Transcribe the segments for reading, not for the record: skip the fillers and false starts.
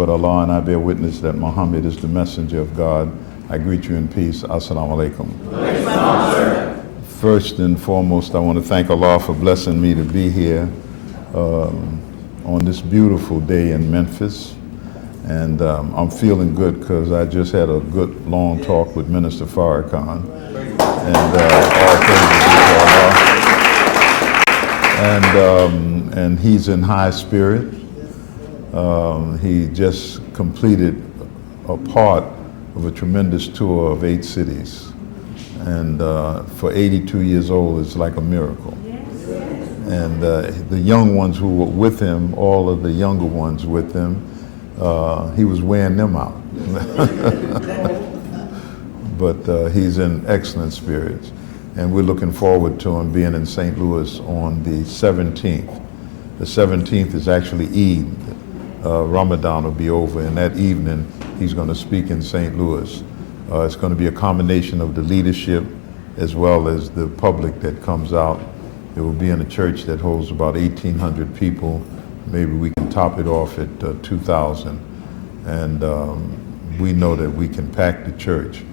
but Allah, and I bear witness that Muhammad is the messenger of God. I greet you in peace. Assalamu alaikum. First and foremost, I want to thank Allah for blessing me to be here on this beautiful day in Memphis. And I'm feeling good because I just had a good long talk with Minister FARRAKHAN. And all praises to Allah. And he's in high spirit. He just completed a part of a tremendous tour of 8 cities. And for 82 years old, it's like a miracle. And the young ones who were with him, all of the younger ones with him, he was wearing them out. But he's in excellent spirits. And we're looking forward to him being in St. Louis on the 17th. The 17th is actually Eid. Ramadan will be over, and that evening he's going to speak in St. Louis. It's going to be a combination of the leadership as well as the public that comes out. It will be in a church that holds about 1,800 people. Maybe we can top it off at 2,000. And we know that we can pack the church.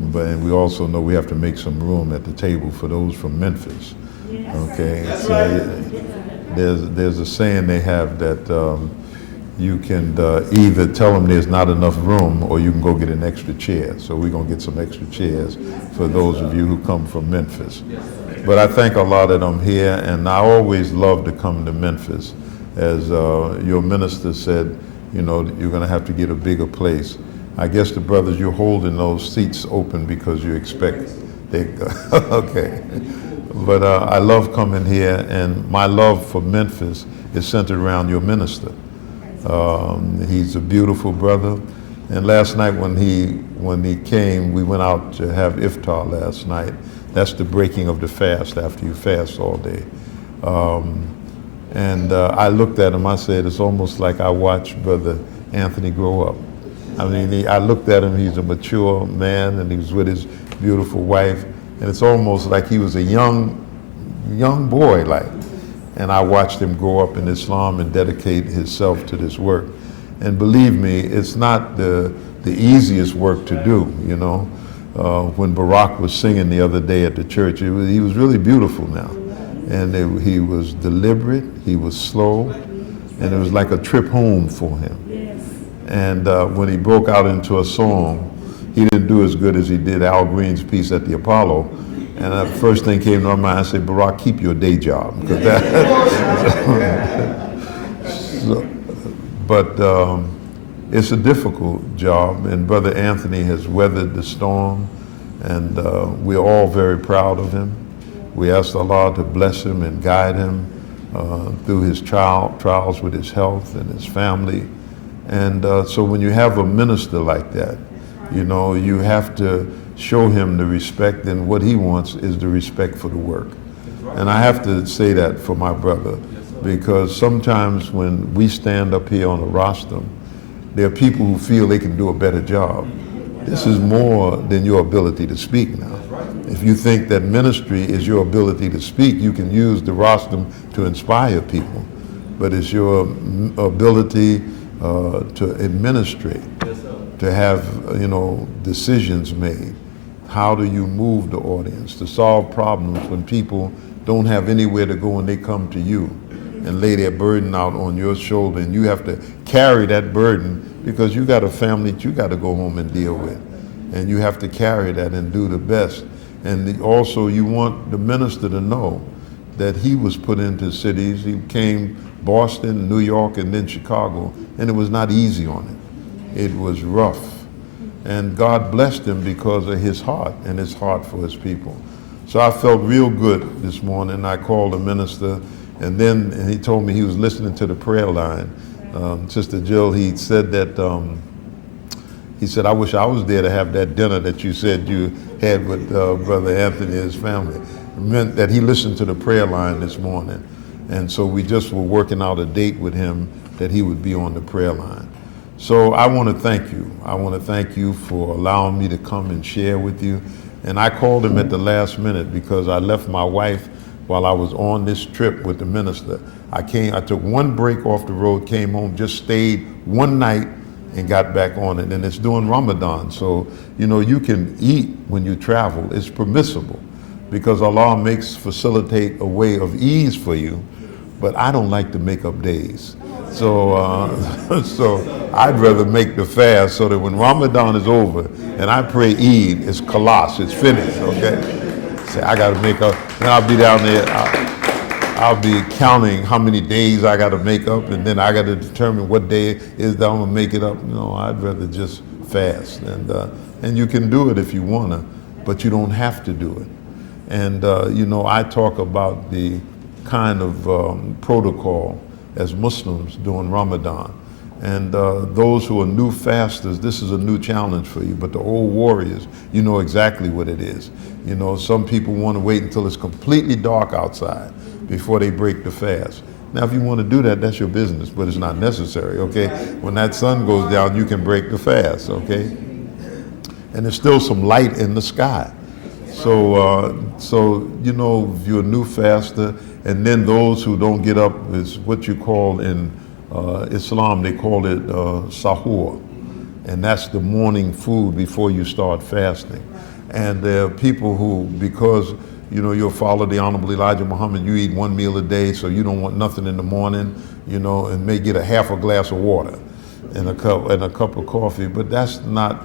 And we also know we have to make some room at the table for those from Memphis. Okay, there's a saying they have that you can either tell them there's not enough room or you can go get an extra chair. So we're going to get some extra chairs for those of you who come from Memphis. But I thank Allah that I'm here, and I always love to come to Memphis. As your minister said, you know, you're going to have to get a bigger place. I guess the brothers, you're holding those seats open because you expect they okay. But I love coming here, and my love for Memphis is centered around your minister. He's a beautiful brother, and last night when he came, we went out to have iftar last night. That's the breaking of the fast after you fast all day. And I looked at him, I said, it's almost like I watched Brother Anthony grow up. I mean, I looked at him, he's a mature man, and he was with his beautiful wife, and it's almost like he was a young boy, like. And I watched him grow up in Islam and dedicate himself to this work. And believe me, it's not the easiest work to do, you know. When Barack was singing the other day at the church, he was really beautiful now. And he was deliberate, he was slow, and it was like a trip home for him. And when he broke out into a song, he didn't do as good as he did Al Green's piece at the Apollo. And the first thing came to my mind, I said, Barack, keep your day job. But it's a difficult job, and Brother Anthony has weathered the storm, and we're all very proud of him. We ask Allah to bless him and guide him through his trials with his health and his family. And so when you have a minister like that, you know, you have to show him the respect, and what he wants is the respect for the work. And I have to say that for my brother, because sometimes when we stand up here on a rostrum, there are people who feel they can do a better job. This is more than your ability to speak now. If you think that ministry is your ability to speak, you can use the rostrum to inspire people, but it's your ability to administrate, to have, you know, decisions made. How do you move the audience to solve problems when people don't have anywhere to go and they come to you and lay their burden out on your shoulder, and you have to carry that burden because you got a family that you got to go home and deal with, and you have to carry that and do the best. And also you want the minister to know that he was put into cities. He came Boston, New York, and then Chicago, and it was not easy on him. It was rough. And God blessed him because of his heart and his heart for his people. So I felt real good this morning. I called the minister, and then he told me he was listening to the prayer line. Sister Jill, he said that, he said, I wish I was there to have that dinner that you said you had with Brother Anthony and his family. It meant that he listened to the prayer line this morning. And so we just were working out a date with him that he would be on the prayer line. So I want to thank you. I want to thank you for allowing me to come and share with you. And I called him at the last minute because I left my wife while I was on this trip with the minister. I took one break off the road, came home, just stayed one night and got back on it. And it's during Ramadan. So, you know, you can eat when you travel. It's permissible because Allah facilitate a way of ease for you. But I don't like to make up days. So, so I'd rather make the fast so that when Ramadan is over and I pray Eid, it's khalas, it's finished, okay? Say, I gotta make up, and I'll be down there, I'll be counting how many days I gotta make up, and then I gotta determine what day is that I'm gonna make it up. No, I'd rather just fast. And you can do it if you wanna, but you don't have to do it. And you know, I talk about the kind of protocol as Muslims during Ramadan. And those who are new fasters, this is a new challenge for you. But the old warriors, you know exactly what it is. You know, some people want to wait until it's completely dark outside before they break the fast. Now, if you want to do that, that's your business, but it's not necessary, okay? When that sun goes down, you can break the fast, okay? And there's still some light in the sky. So, you know, if you're a new faster, and then those who don't get up is what you call in Islam, they call it sahur. And that's the morning food before you start fasting. And there are people who, because you know, you'll follow the Honorable Elijah Muhammad, you eat one meal a day, so you don't want nothing in the morning, you know, and may get a half a glass of water and a cup of coffee, but that's not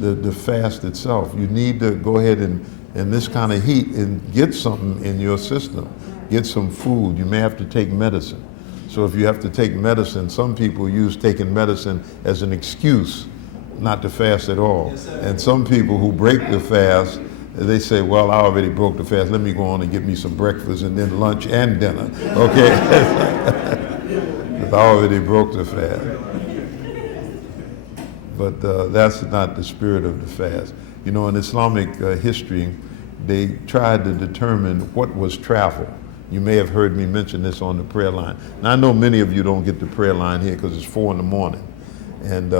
the fast itself. You need to go ahead and, in this kind of heat, and get something in your system. Get some food. You may have to take medicine. So if you have to take medicine, some people use taking medicine as an excuse not to fast at all. And some people who break the fast, they say, well, I already broke the fast. Let me go on and get me some breakfast and then lunch and dinner, okay? Because I already broke the fast. But that's not the spirit of the fast. You know, in Islamic history, they tried to determine what was travel. You may have heard me mention this on the prayer line. Now, I know many of you don't get the prayer line here because it's 4 in the morning. And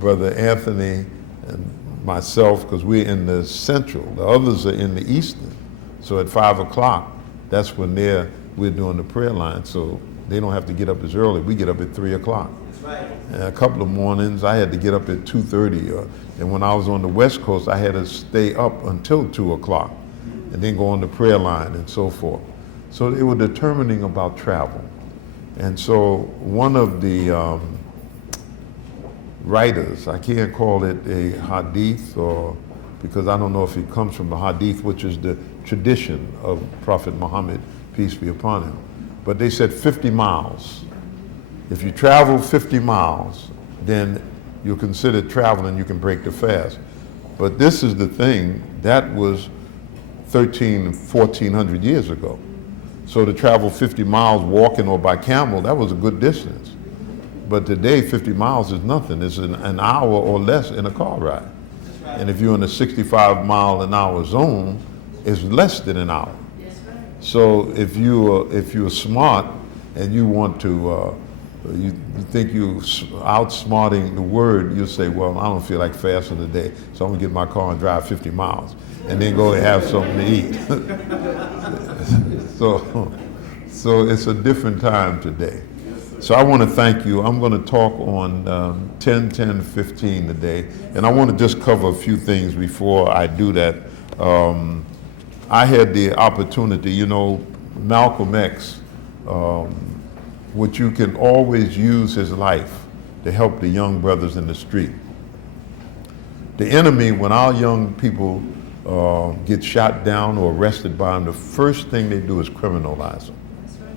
Brother Anthony and myself, because we're in the central, the others are in the eastern. So at 5 o'clock, that's when we're doing the prayer line. So they don't have to get up as early. We get up at 3 o'clock. That's right. And a couple of mornings, I had to get up at 2:30. And when I was on the West Coast, I had to stay up until 2 o'clock and then go on the prayer line and so forth. So they were determining about travel. And so one of the writers, I can't call it a hadith, or because I don't know if it comes from the hadith, which is the tradition of Prophet Muhammad, peace be upon him. But they said 50 miles. If you travel 50 miles, then you're considered traveling, you can break the fast. But this is the thing, that was 1,400 years ago. So to travel 50 miles walking or by camel, that was a good distance. But today, 50 miles is nothing. It's an hour or less in a car ride. And if you're in a 65-mile-an-hour zone, it's less than an hour. So if you're smart and you want to, you think you're outsmarting the word, you'll say, well, I don't feel like fasting today, so I'm gonna get in my car and drive 50 miles and then go and have something to eat. So it's a different time today. So I want to thank you. I'm going to talk on 10-10-15 today, and I want to just cover a few things before I do that. I had the opportunity, you know, Malcolm X, which you can always use his life to help the young brothers in the street. The enemy, when our young people get shot down or arrested by him, the first thing they do is criminalize them.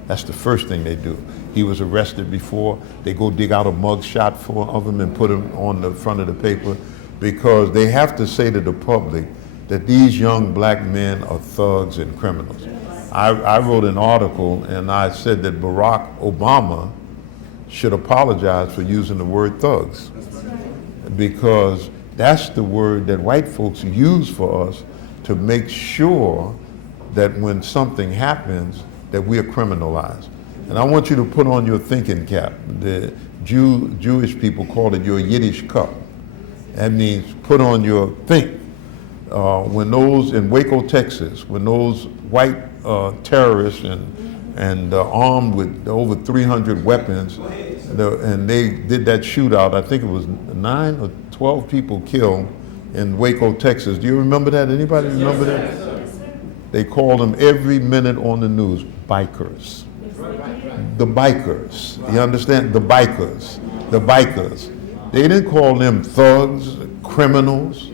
That's the first thing they do. He was arrested before. They go dig out a mug shot of him and put him on the front of the paper, because they have to say to the public that these young black men are thugs and criminals. I wrote an article and I said that Barack Obama should apologize for using the word thugs, because that's the word that white folks use for us to make sure that when something happens, that we are criminalized. And I want you to put on your thinking cap. The Jewish people call it your Yiddish cup. That means put on your think. When those in Waco, Texas, when those white terrorists and armed with over 300 weapons And they did that shootout. I think it was 9 or 12 people killed in Waco, Texas. Do you remember that? Anybody remember that? They called them every minute on the news, bikers. The bikers. You understand? The bikers. The bikers. They didn't call them thugs, criminals,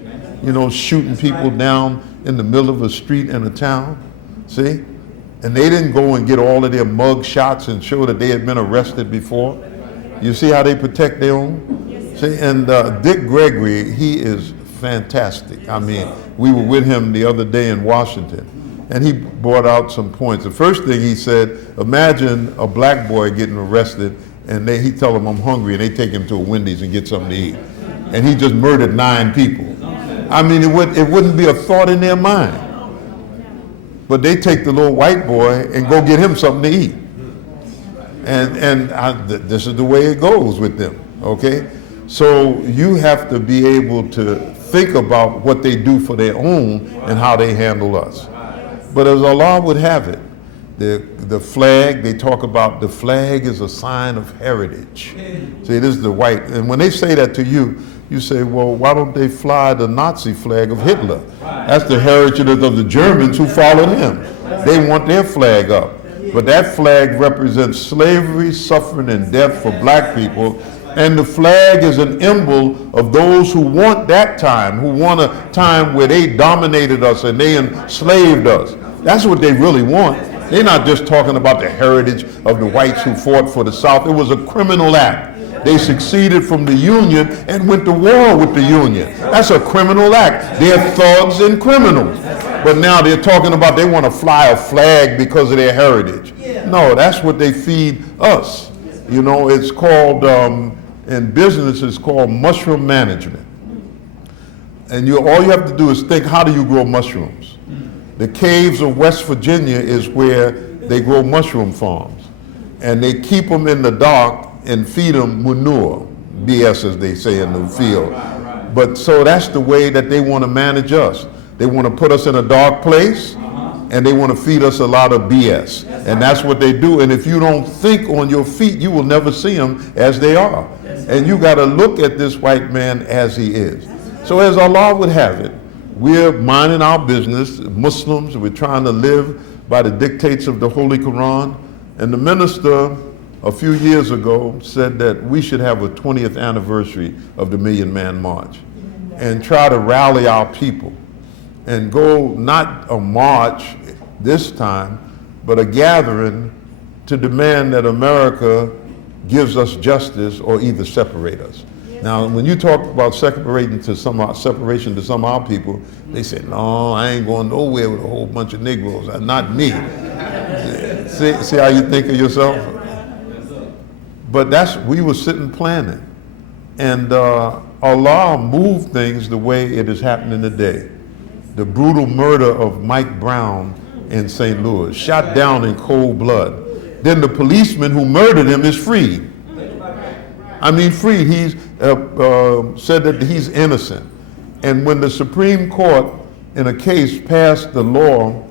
you know, shooting people down in the middle of a street in a town. See? And they didn't go and get all of their mug shots and show that they had been arrested before. You see how they protect their own? See? And Dick Gregory, he is fantastic. I mean, we were with him the other day in Washington, and he brought out some points. The first thing he said, imagine a black boy getting arrested, and he tell him I'm hungry, and they take him to a Wendy's and get something to eat. And he just murdered 9 people. I mean, it wouldn't be a thought in their mind. But they take the little white boy and go get him something to eat. This is the way it goes with them, okay? So you have to be able to think about what they do for their own and how they handle us. But as Allah would have it, the flag, they talk about the flag is a sign of heritage. See, this is the white, and when they say that to you, you say, well, why don't they fly the Nazi flag of Hitler? That's the heritage of the Germans who followed him. They want their flag up. But that flag represents slavery, suffering, and death for black people. And the flag is an emblem of those who want that time, who want a time where they dominated us and they enslaved us. That's what they really want. They're not just talking about the heritage of the whites who fought for the South. It was a criminal act. They succeeded from the Union and went to war with the Union. That's a criminal act. They're thugs and criminals. But now they're talking about they want to fly a flag because of their heritage. No, that's what they feed us. You know, it's called, in business, it's called mushroom management. And all you have to do is think, how do you grow mushrooms? The caves of West Virginia is where they grow mushroom farms. And they keep them in the dark and feed them manure, BS as they say in the field. But so that's the way that they want to manage us. They want to put us in a dark place, and they want to feed us a lot of BS. And that's what they do. And if you don't think on your feet, you will never see them as they are. And you got to look at this white man as he is. So as Allah would have it, we're minding our business, Muslims, we're trying to live by the dictates of the Holy Quran. And the minister a few years ago said that we should have a 20th anniversary of the Million Man March and try to rally our people and go not a march this time, but a gathering to demand that America gives us justice or either separate us. Now, when you talk about separation to some of our people, they say, no, I ain't going nowhere with a whole bunch of Negroes, not me. See how you think of yourself? But we were sitting planning. And Allah moved things the way it is happening today. The brutal murder of Mike Brown in St. Louis, shot down in cold blood. Then the policeman who murdered him is freed. I mean, freed. He's said that he's innocent. And when the Supreme Court in a case passed the law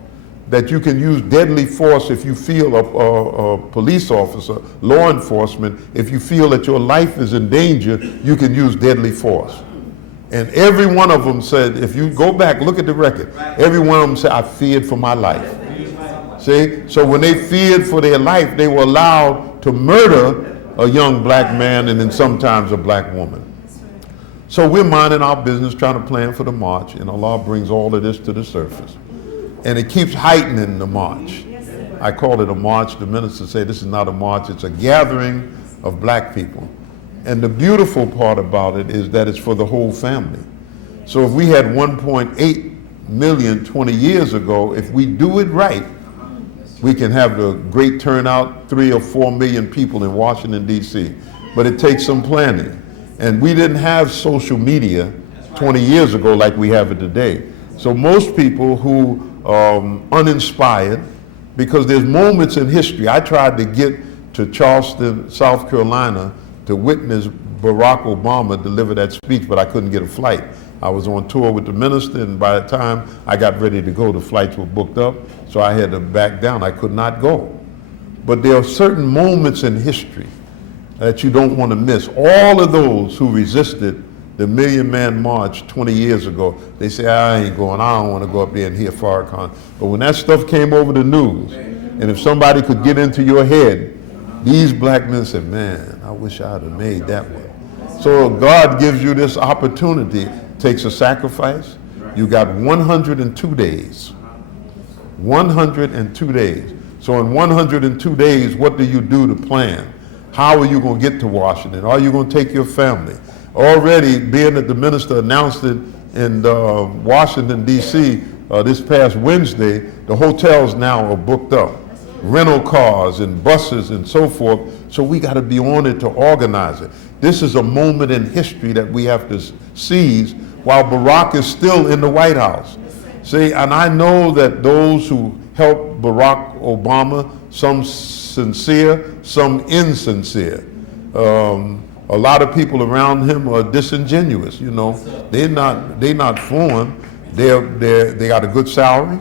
that you can use deadly force if you feel a police officer, law enforcement, if you feel that your life is in danger, you can use deadly force. And every one of them said, if you go back, look at the record, every one of them said, I feared for my life. See? So when they feared for their life, they were allowed to murder a young black man and then sometimes a black woman. So we're minding our business, trying to plan for the march, and Allah brings all of this to the surface. And it keeps heightening the march. I call it a march. The ministers say this is not a march, it's a gathering of black people. And the beautiful part about it is that it's for the whole family. So if we had 1.8 million 20 years ago, if we do it right, we can have a great turnout, 3 or 4 million people in Washington, D.C. But it takes some planning. And we didn't have social media 20 years ago like we have it today. So most people who uninspired, because there's moments in history. I tried to get to Charleston, South Carolina to witness Barack Obama deliver that speech, but I couldn't get a flight. I was on tour with the minister, and by the time I got ready to go, the flights were booked up, so I had to back down. I could not go. But there are certain moments in history that you don't want to miss. All of those who resisted the Million Man March 20 years ago, they say, I ain't going, I don't want to go up there and hear Farrakhan. But when that stuff came over the news, and if somebody could get into your head, these black men said, man, I wish I'd have made that one. So God gives you this opportunity, takes a sacrifice. You got 102 days. 102 days. So in 102 days, what do you do to plan? How are you going to get to Washington? Are you going to take your family? Already, being that the minister announced it in Washington, D.C. This past Wednesday, the hotels now are booked up. Rental cars and buses and so forth. So we got to be on it to organize it. This is a moment in history that we have to seize while Barack is still in the White House. See, and I know that those who helped Barack Obama, some sincere, some insincere. A lot of people around him are disingenuous, you know. They're not for him. They got a good salary,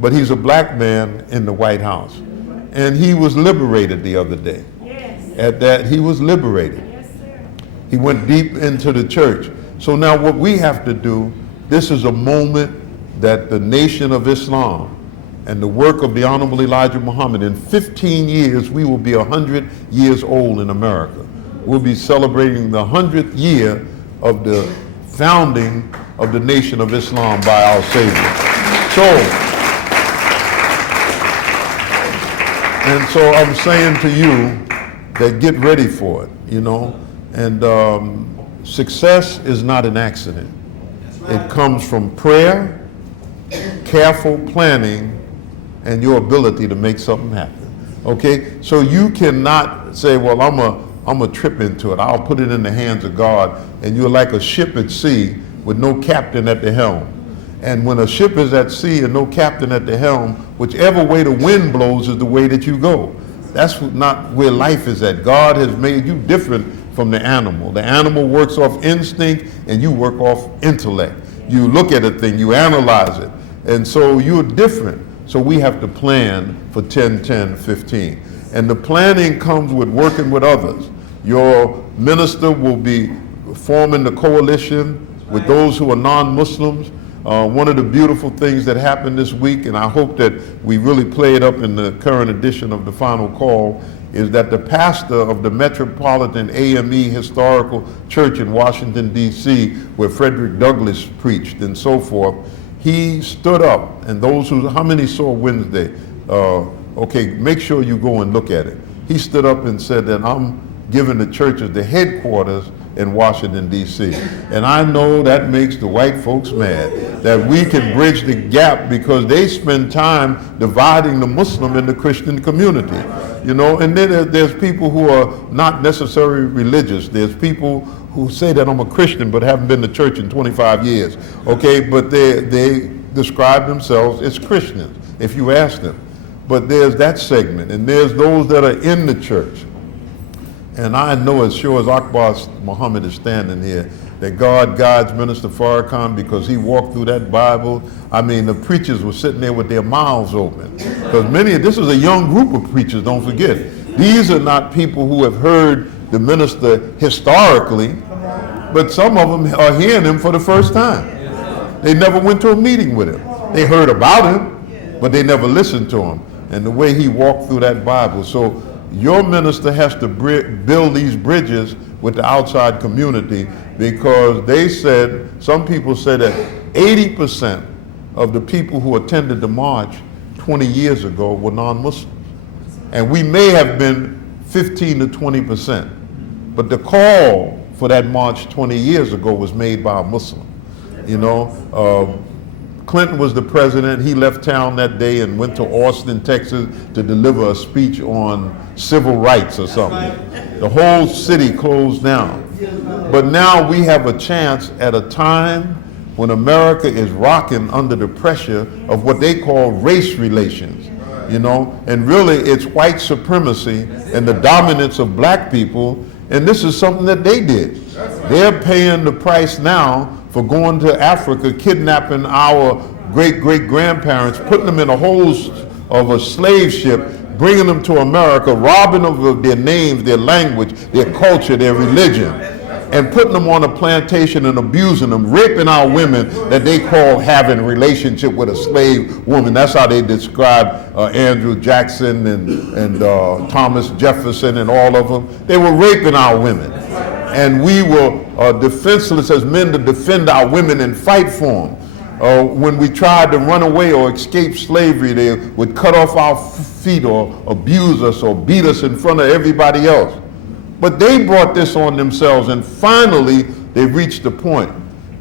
but he's a black man in the White House. And he was liberated the other day. Yes. At that, he was liberated. Yes, sir. He went deep into the church. So now what we have to do, this is a moment that the Nation of Islam and the work of the Honorable Elijah Muhammad, in 15 years, we will be 100 years old in America. We'll be celebrating the 100th year of the founding of the Nation of Islam by our Savior. So I'm saying to you that get ready for it, you know, and success is not an accident. It comes from prayer, careful planning, and your ability to make something happen. Okay, so you cannot say, well, I'm a trip into it. I'll put it in the hands of God, and you're like a ship at sea with no captain at the helm. And when a ship is at sea and no captain at the helm, whichever way the wind blows is the way that you go. That's not where life is at. God has made you different from the animal. The animal works off instinct, and you work off intellect. You look at a thing, you analyze it, and so you're different. So we have to plan for 10, 10, 15. And the planning comes with working with others. Your minister will be forming the coalition with those who are non-Muslims. One of the beautiful things that happened this week, and I hope that we really play it up in the current edition of the Final Call, is that the pastor of the Metropolitan AME Historical Church in Washington, D.C., where Frederick Douglass preached and so forth, he stood up, and those who, how many saw Wednesday? Okay, make sure you go and look at it. He stood up and said that I'm giving the churches the headquarters in Washington, D.C. And I know that makes the white folks mad, that we can bridge the gap because they spend time dividing the Muslim and the Christian community, you know. And then there's people who are not necessarily religious. There's people who say that I'm a Christian but haven't been to church in 25 years, okay? But they describe themselves as Christians, if you ask them. But there's that segment, and there's those that are in the church. And I know, as sure as Akbar Muhammad is standing here, that God guides Minister Farrakhan because he walked through that Bible. I mean, the preachers were sitting there with their mouths open. Because this is a young group of preachers, don't forget. These are not people who have heard the minister historically, but some of them are hearing him for the first time. They never went to a meeting with him. They heard about him, but they never listened to him. And the way he walked through that Bible. So your minister has to build these bridges with the outside community, because they said, some people say that 80% of the people who attended the march 20 years ago were non-Muslims. And we may have been 15 to 20%. But the call for that march 20 years ago was made by a Muslim. You know, Clinton was the president. He left town that day and went to Austin, Texas to deliver a speech on civil rights or something. The whole city closed down. But now we have a chance at a time when America is rocking under the pressure of what they call race relations, you know, and really it's white supremacy and the dominance of black people, and this is something that they did. They're paying the price now for going to Africa, kidnapping our great-great-grandparents, putting them in a hold of a slave ship, bringing them to America, robbing them of their names, their language, their culture, their religion, and putting them on a plantation and abusing them, raping our women that they call having a relationship with a slave woman. That's how they describe Andrew Jackson and Thomas Jefferson and all of them. They were raping our women. And we were defenseless as men to defend our women and fight for them. When we tried to run away or escape slavery, they would cut off our feet or abuse us or beat us in front of everybody else. But they brought this on themselves, and finally they reached the point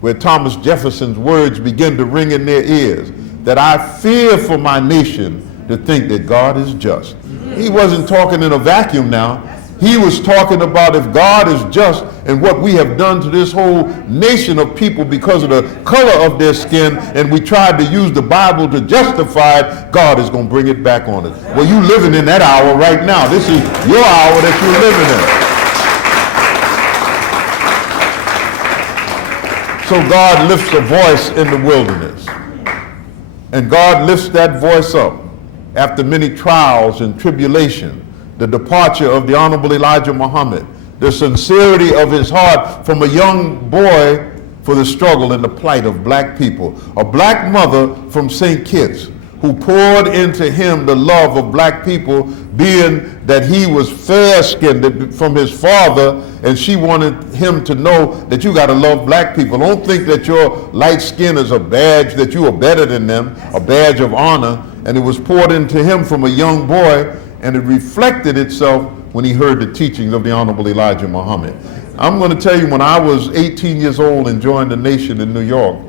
where Thomas Jefferson's words begin to ring in their ears, that I fear for my nation to think that God is just. He wasn't talking in a vacuum now. He was talking about if God is just and what we have done to this whole nation of people because of the color of their skin, and we tried to use the Bible to justify it, God is going to bring it back on us. Well, you're living in that hour right now. This is your hour that you're living in. So God lifts a voice in the wilderness. And God lifts that voice up after many trials and tribulation. The departure of the Honorable Elijah Muhammad, the sincerity of his heart from a young boy for the struggle and the plight of black people. A black mother from St. Kitts who poured into him the love of black people, being that he was fair-skinned from his father, and she wanted him to know that you got to love black people. Don't think that your light skin is a badge, that you are better than them, a badge of honor. And it was poured into him from a young boy, and it reflected itself when he heard the teachings of the Honorable Elijah Muhammad. I'm going to tell you, when I was 18 years old and joined the nation in New York,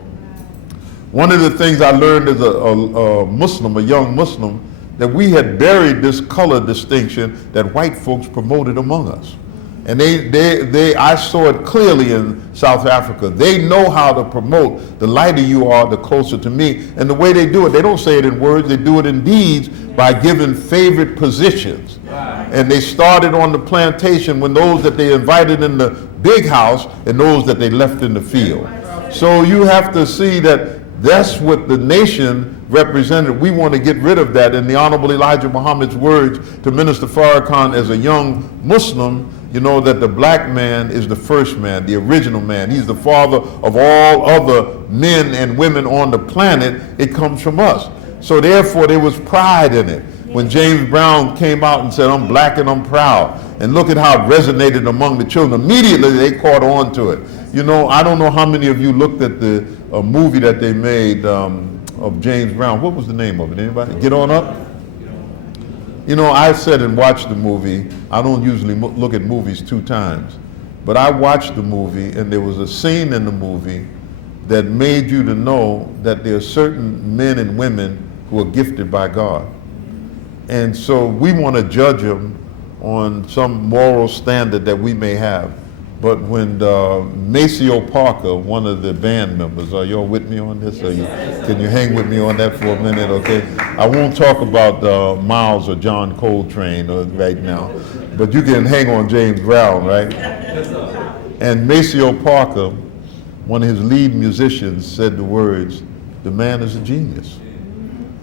one of the things I learned as a Muslim, a young Muslim, that we had buried this color distinction that white folks promoted among us. And I saw it clearly in South Africa. They know how to promote. The lighter you are, the closer to me. And the way they do it, they don't say it in words, they do it in deeds by giving favorite positions. And they started on the plantation when those that they invited in the big house and those that they left in the field. So you have to see that that's what the nation represented. We want to get rid of that. In the Honorable Elijah Muhammad's words to Minister Farrakhan as a young Muslim, you know that the black man is the first man, the original man. He's the father of all other men and women on the planet. It comes from us. So therefore there was pride in it. When James Brown came out and said, I'm black and I'm proud, and look at how it resonated among the children, immediately they caught on to it. You know, I don't know how many of you looked at the movie that they made of James Brown. What was the name of it? Anybody? Get On Up? You know, I said and watched the movie. I don't usually look at movies 2 times, but I watched the movie, and there was a scene in the movie that made you to know that there are certain men and women who are gifted by God. And so we want to judge them on some moral standard that we may have. But when Maceo Parker, one of the band members, are y'all with me on this? Can you hang with me on that for a minute, okay? I won't talk about Miles or John Coltrane right now, but you can hang on James Brown, right? And Maceo Parker, one of his lead musicians, said the words, "The man is a genius."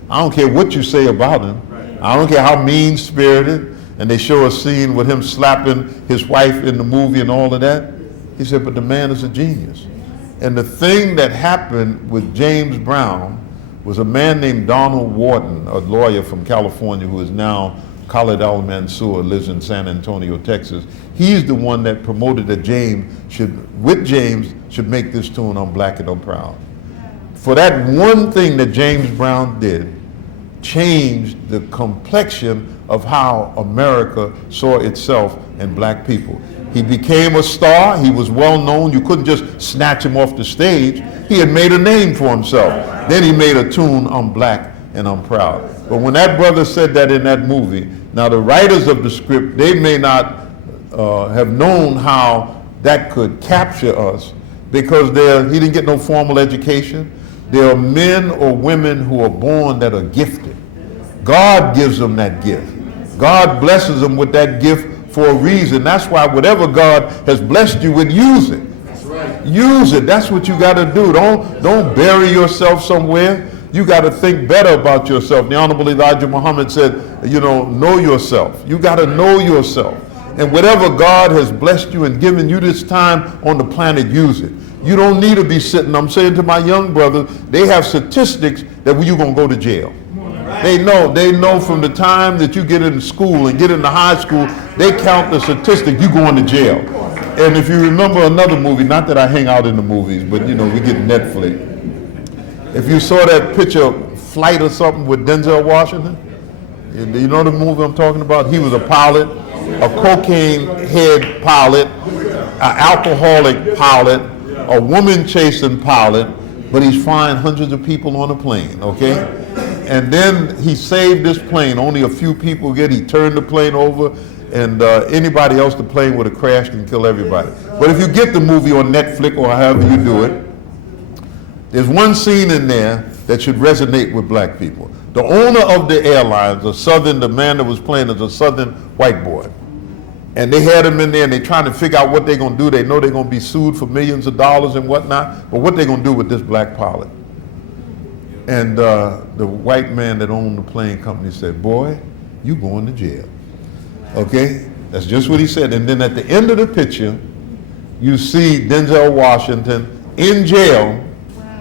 I don't care what you say about him. I don't care how mean-spirited. And they show a scene with him slapping his wife in the movie and all of that. He said, but the man is a genius. And the thing that happened with James Brown was a man named Donald Wharton, a lawyer from California who is now Khalid Al-Mansour, lives in San Antonio, Texas. He's the one that promoted that James should make this tune, I'm Black and I'm Proud. For that one thing that James Brown did, changed the complexion of how America saw itself and black people. He became a star. He was well known. You couldn't just snatch him off the stage. He had made a name for himself. Then he made a tune, I'm Black and I'm Proud. But when that brother said that in that movie, now the writers of the script, they may not have known how that could capture us, because he didn't get no formal education. There are men or women who are born that are gifted. God gives them that gift. God blesses them with that gift for a reason. That's why whatever God has blessed you with, use it. That's right. Use it. That's what you got to do. Don't bury yourself somewhere. You got to think better about yourself. The Honorable Elijah Muhammad said, know yourself. You got to know yourself. And whatever God has blessed you and given you this time on the planet, use it. You don't need to be sitting. I'm saying to my young brothers, they have statistics that you're going to go to jail. They know from the time that you get into school and get into high school, they count the statistic, you going to jail. And if you remember another movie, not that I hang out in the movies, but we get Netflix. If you saw that picture, Flight or something with Denzel Washington, you know the movie I'm talking about? He was a pilot, a cocaine head pilot, an alcoholic pilot, a woman chasing pilot, but he's flying hundreds of people on a plane, okay? And then he saved this plane. Only a few people he turned the plane over, and anybody else, the plane would have crashed and killed everybody. But if you get the movie on Netflix or however you do it, there's one scene in there that should resonate with black people. The owner of the airlines, the man that was playing is a Southern white boy. And they had him in there and they're trying to figure out what they're going to do. They know they're going to be sued for millions of dollars and whatnot, but what they're going to do with this black pilot. And the white man that owned the plane company said, boy, you going to jail. Okay? That's just what he said. And then at the end of the picture, you see Denzel Washington in jail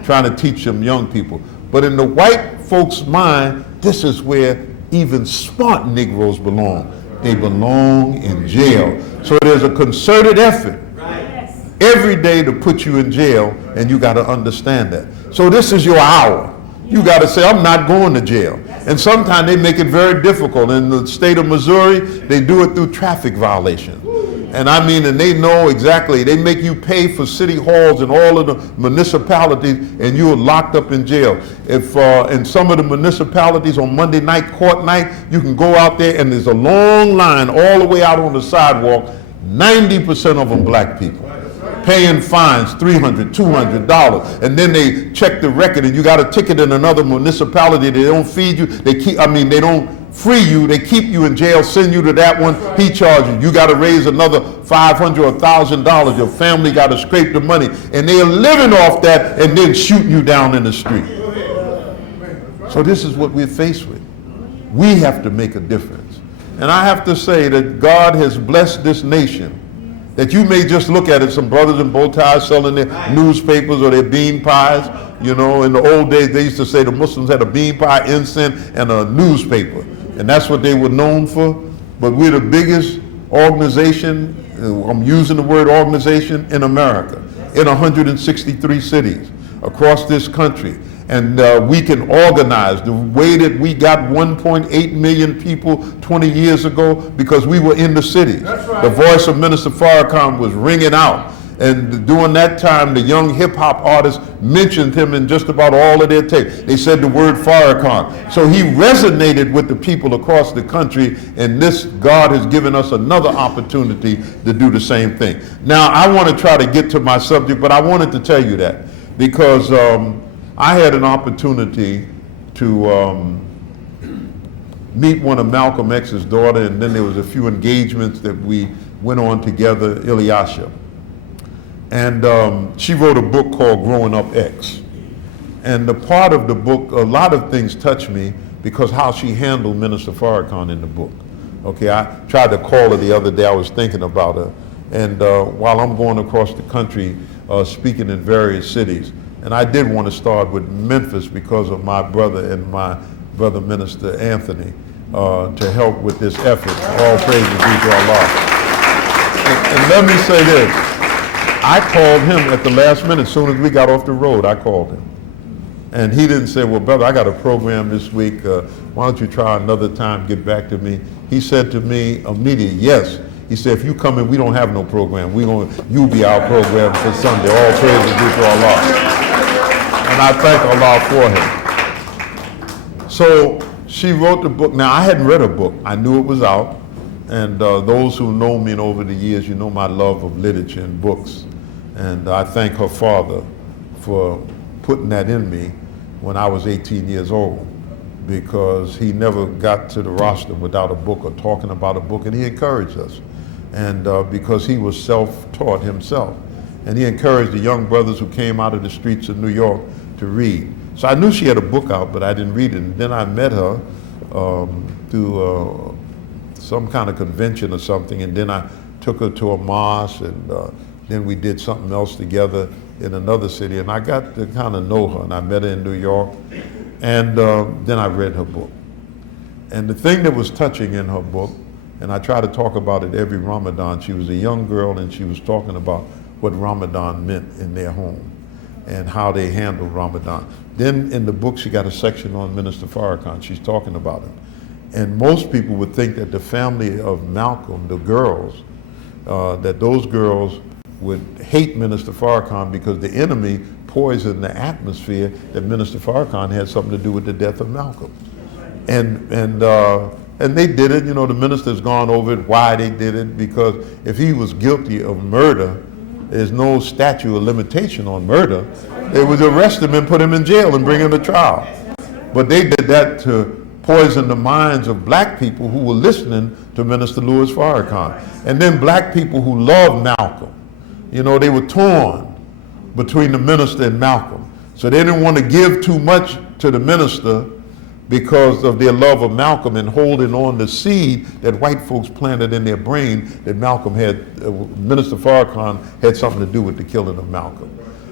trying to teach them young people. But in the white folks' mind, this is where even smart Negroes belong. They belong in jail. So there's a concerted effort every day to put you in jail, and you got to understand that. So this is your hour. You got to say, I'm not going to jail. And sometimes they make it very difficult. In the state of Missouri, they do it through traffic violations. And and they know exactly, they make you pay for city halls and all of the municipalities, and you're locked up in jail. If in some of the municipalities on Monday night, court night, you can go out there and there's a long line all the way out on the sidewalk, 90% of them black people, paying fines, $300, $200, and then they check the record and you got a ticket in another municipality, they don't feed you, they don't free you, they keep you in jail, send you to that one, he charges you. You got to raise another $500 or $1,000. Your family got to scrape the money, and they are living off that and then shooting you down in the street. So this is what we're faced with. We have to make a difference. And I have to say that God has blessed this nation, that you may just look at it, some brothers in bow ties selling their newspapers or their bean pies. In the old days, they used to say the Muslims had a bean pie, incense, and a newspaper. And that's what they were known for. But we're the biggest organization, I'm using the word organization, in America, in 163 cities across this country. And we can organize the way that we got 1.8 million people 20 years ago, because we were in the cities. Right. The voice of Minister Farrakhan was ringing out. And during that time, the young hip-hop artists mentioned him in just about all of their tapes. They said the word Farrakhan. So he resonated with the people across the country, and God has given us another opportunity to do the same thing. Now, I want to try to get to my subject, but I wanted to tell you that because I had an opportunity to meet one of Malcolm X's daughter, and then there was a few engagements that we went on together, Ilyasha. And she wrote a book called Growing Up X. And the part of the book, a lot of things touched me because how she handled Minister Farrakhan in the book. Okay, I tried to call her the other day, I was thinking about her. And while I'm going across the country speaking in various cities, and I did want to start with Memphis because of my brother and my brother Minister Anthony to help with this effort. All praises be to Allah. And let me say this. I called him at the last minute. As soon as we got off the road, I called him. And he didn't say, well, brother, I got a program this week. Why don't you try another time, get back to me? He said to me immediately, yes. He said, if you come in, we don't have no program. You'll be our program for Sunday. All praises be to Allah. And I thank Allah for him. So she wrote the book. Now, I hadn't read her book. I knew it was out. And those who know me and over the years, you know my love of literature and books. And I thank her father for putting that in me when I was 18 years old, because he never got to the roster without a book or talking about a book, and he encouraged us. And because he was self-taught himself. And he encouraged the young brothers who came out of the streets of New York to read. So I knew she had a book out, but I didn't read it. And then I met her to some kind of convention or something, and then I took her to a mosque, and then we did something else together in another city, and I got to kind of know her, and I met her in New York, and then I read her book. And the thing that was touching in her book, and I try to talk about it every Ramadan, she was a young girl and she was talking about what Ramadan meant in their home and how they handled Ramadan. Then in the book she got a section on Minister Farrakhan. She's talking about it. And most people would think that the family of Malcolm, the girls, that those girls would hate Minister Farrakhan because the enemy poisoned the atmosphere that Minister Farrakhan had something to do with the death of Malcolm. And they did it. You know, the minister's gone over it, why they did it, because if he was guilty of murder, there's no statute of limitation on murder. They would arrest him and put him in jail and bring him to trial. But they did that to poison the minds of black people who were listening to Minister Louis Farrakhan. And then black people who loved Malcolm. You know, they were torn between the minister and Malcolm. So they didn't want to give too much to the minister because of their love of Malcolm and holding on the seed that white folks planted in their brain that Malcolm had, Minister Farrakhan had something to do with the killing of Malcolm.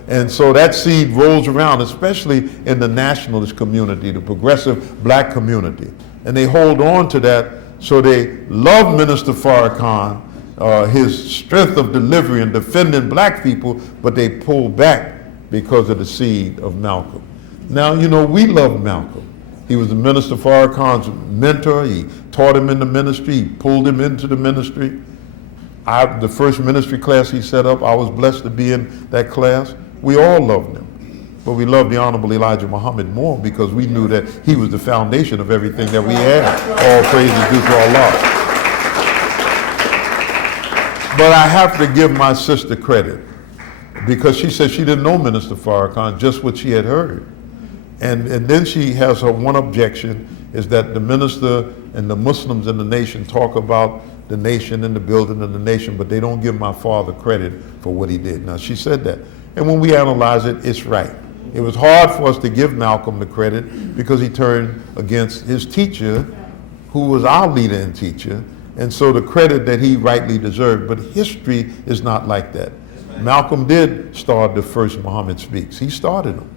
And so that seed rolls around, especially in the nationalist community, the progressive black community. And they hold on to that, so they love Minister Farrakhan, his strength of delivery and defending black people, but they pull back because of the seed of Malcolm. Now, you know, we love Malcolm. He was the Minister Farrakhan's mentor. He taught him in the ministry. He pulled him into the ministry. The first ministry class he set up, I was blessed to be in that class. We all loved him. But we loved the Honorable Elijah Muhammad more because we knew that he was the foundation of everything that we had. All praise is due to Allah. But I have to give my sister credit because she said she didn't know Minister Farrakhan, just what she had heard. And then she has her one objection is that the minister and the Muslims in the nation talk about the nation and the building of the nation, but they don't give my father credit for what he did. Now, she said that. And when we analyze it, it's right. It was hard for us to give Malcolm the credit because he turned against his teacher, who was our leader and teacher, and so the credit that he rightly deserved. But history is not like that. Malcolm did start the first Muhammad Speaks. He started them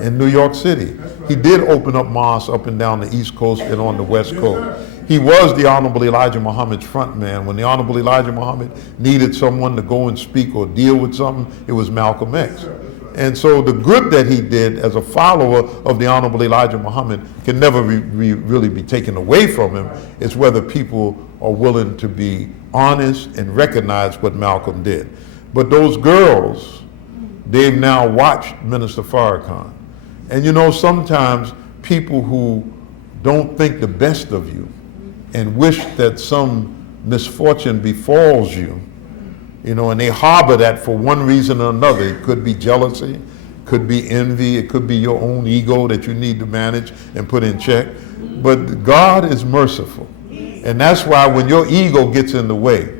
in New York City. He did open up mosques up and down the East Coast and on the West Coast. He was the Honorable Elijah Muhammad's front man. When the Honorable Elijah Muhammad needed someone to go and speak or deal with something, it was Malcolm X. And so the good that he did as a follower of the Honorable Elijah Muhammad can never really be taken away from him. It's whether people are willing to be honest and recognize what Malcolm did. But those girls, they've now watched Minister Farrakhan. And you know, sometimes people who don't think the best of you and wish that some misfortune befalls you, you know, and they harbor that for one reason or another. It could be jealousy, could be envy, it could be your own ego that you need to manage and put in check. But God is merciful. And that's why when your ego gets in the way,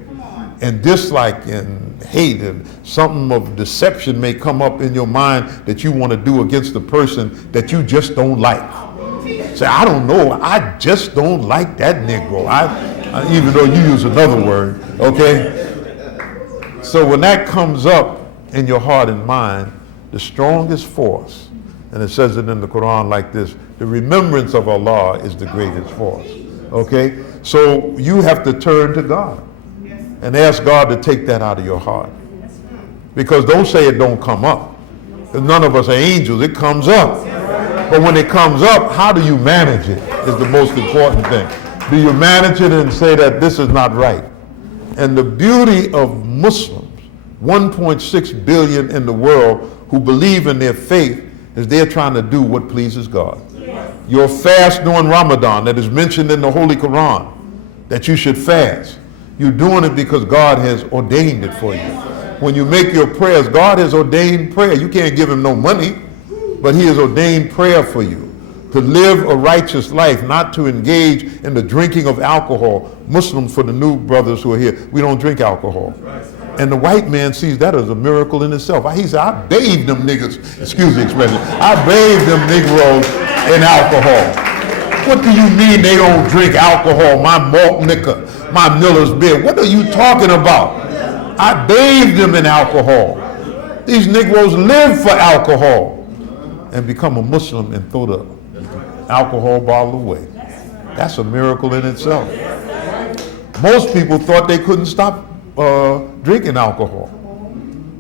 and dislike and hate and something of deception may come up in your mind that you want to do against the person that you just don't like. Say, I don't know, I just don't like that Negro. Even though you use another word, okay? So when that comes up in your heart and mind, the strongest force, and it says it in the Quran like this, the remembrance of Allah is the greatest force, okay? So you have to turn to God and ask God to take that out of your heart. Because don't say it don't come up. None of us are angels, it comes up. But when it comes up, how do you manage it is the most important thing. Do you manage it and say that this is not right? And the beauty of Muslims, 1.6 billion in the world who believe in their faith, is they're trying to do what pleases God. Your fast during Ramadan that is mentioned in the Holy Quran, that you should fast. You're doing it because God has ordained it for you. When you make your prayers, God has ordained prayer. You can't give him no money, but he has ordained prayer for you. To live a righteous life, not to engage in the drinking of alcohol. Muslims, for the new brothers who are here, we don't drink alcohol. And the white man sees that as a miracle in itself. He said, I bathed them niggas, excuse the expression, I bathed them Negroes in alcohol. What do you mean they don't drink alcohol? My malt liquor, my Miller's beer. What are you talking about? I bathed them in alcohol. These Negroes live for alcohol and become a Muslim and throw the alcohol bottle away. That's a miracle in itself. Most people thought they couldn't stop drinking alcohol.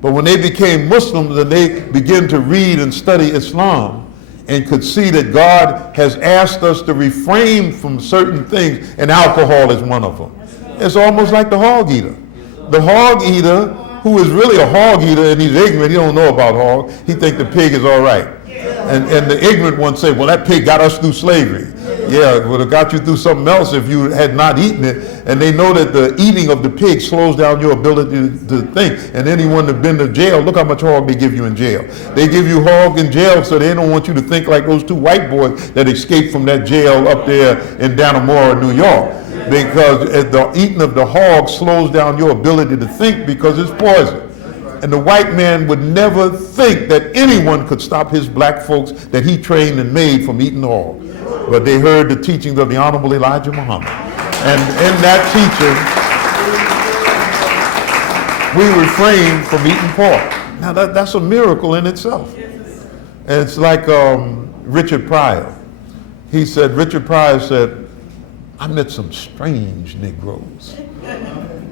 But when they became Muslims and they began to read and study Islam and could see that God has asked us to refrain from certain things, and alcohol is one of them. It's almost like the hog eater. The hog eater, who is really a hog eater and he's ignorant, he don't know about hog, he think the pig is all right. And the ignorant ones say, well, that pig got us through slavery. Yeah, it would have got you through something else if you had not eaten it. And they know that the eating of the pig slows down your ability to think. And anyone that's been to jail, look how much hog they give you in jail. They give you hog in jail so they don't want you to think like those two white boys that escaped from that jail up there in Dannemora, New York. Because the eating of the hog slows down your ability to think because it's poison. And the white man would never think that anyone could stop his black folks that he trained and made from eating hog. But they heard the teachings of the Honorable Elijah Muhammad. And in that teaching, we refrain from eating pork. Now that's a miracle in itself. And it's like Richard Pryor. Richard Pryor said, I met some strange Negroes.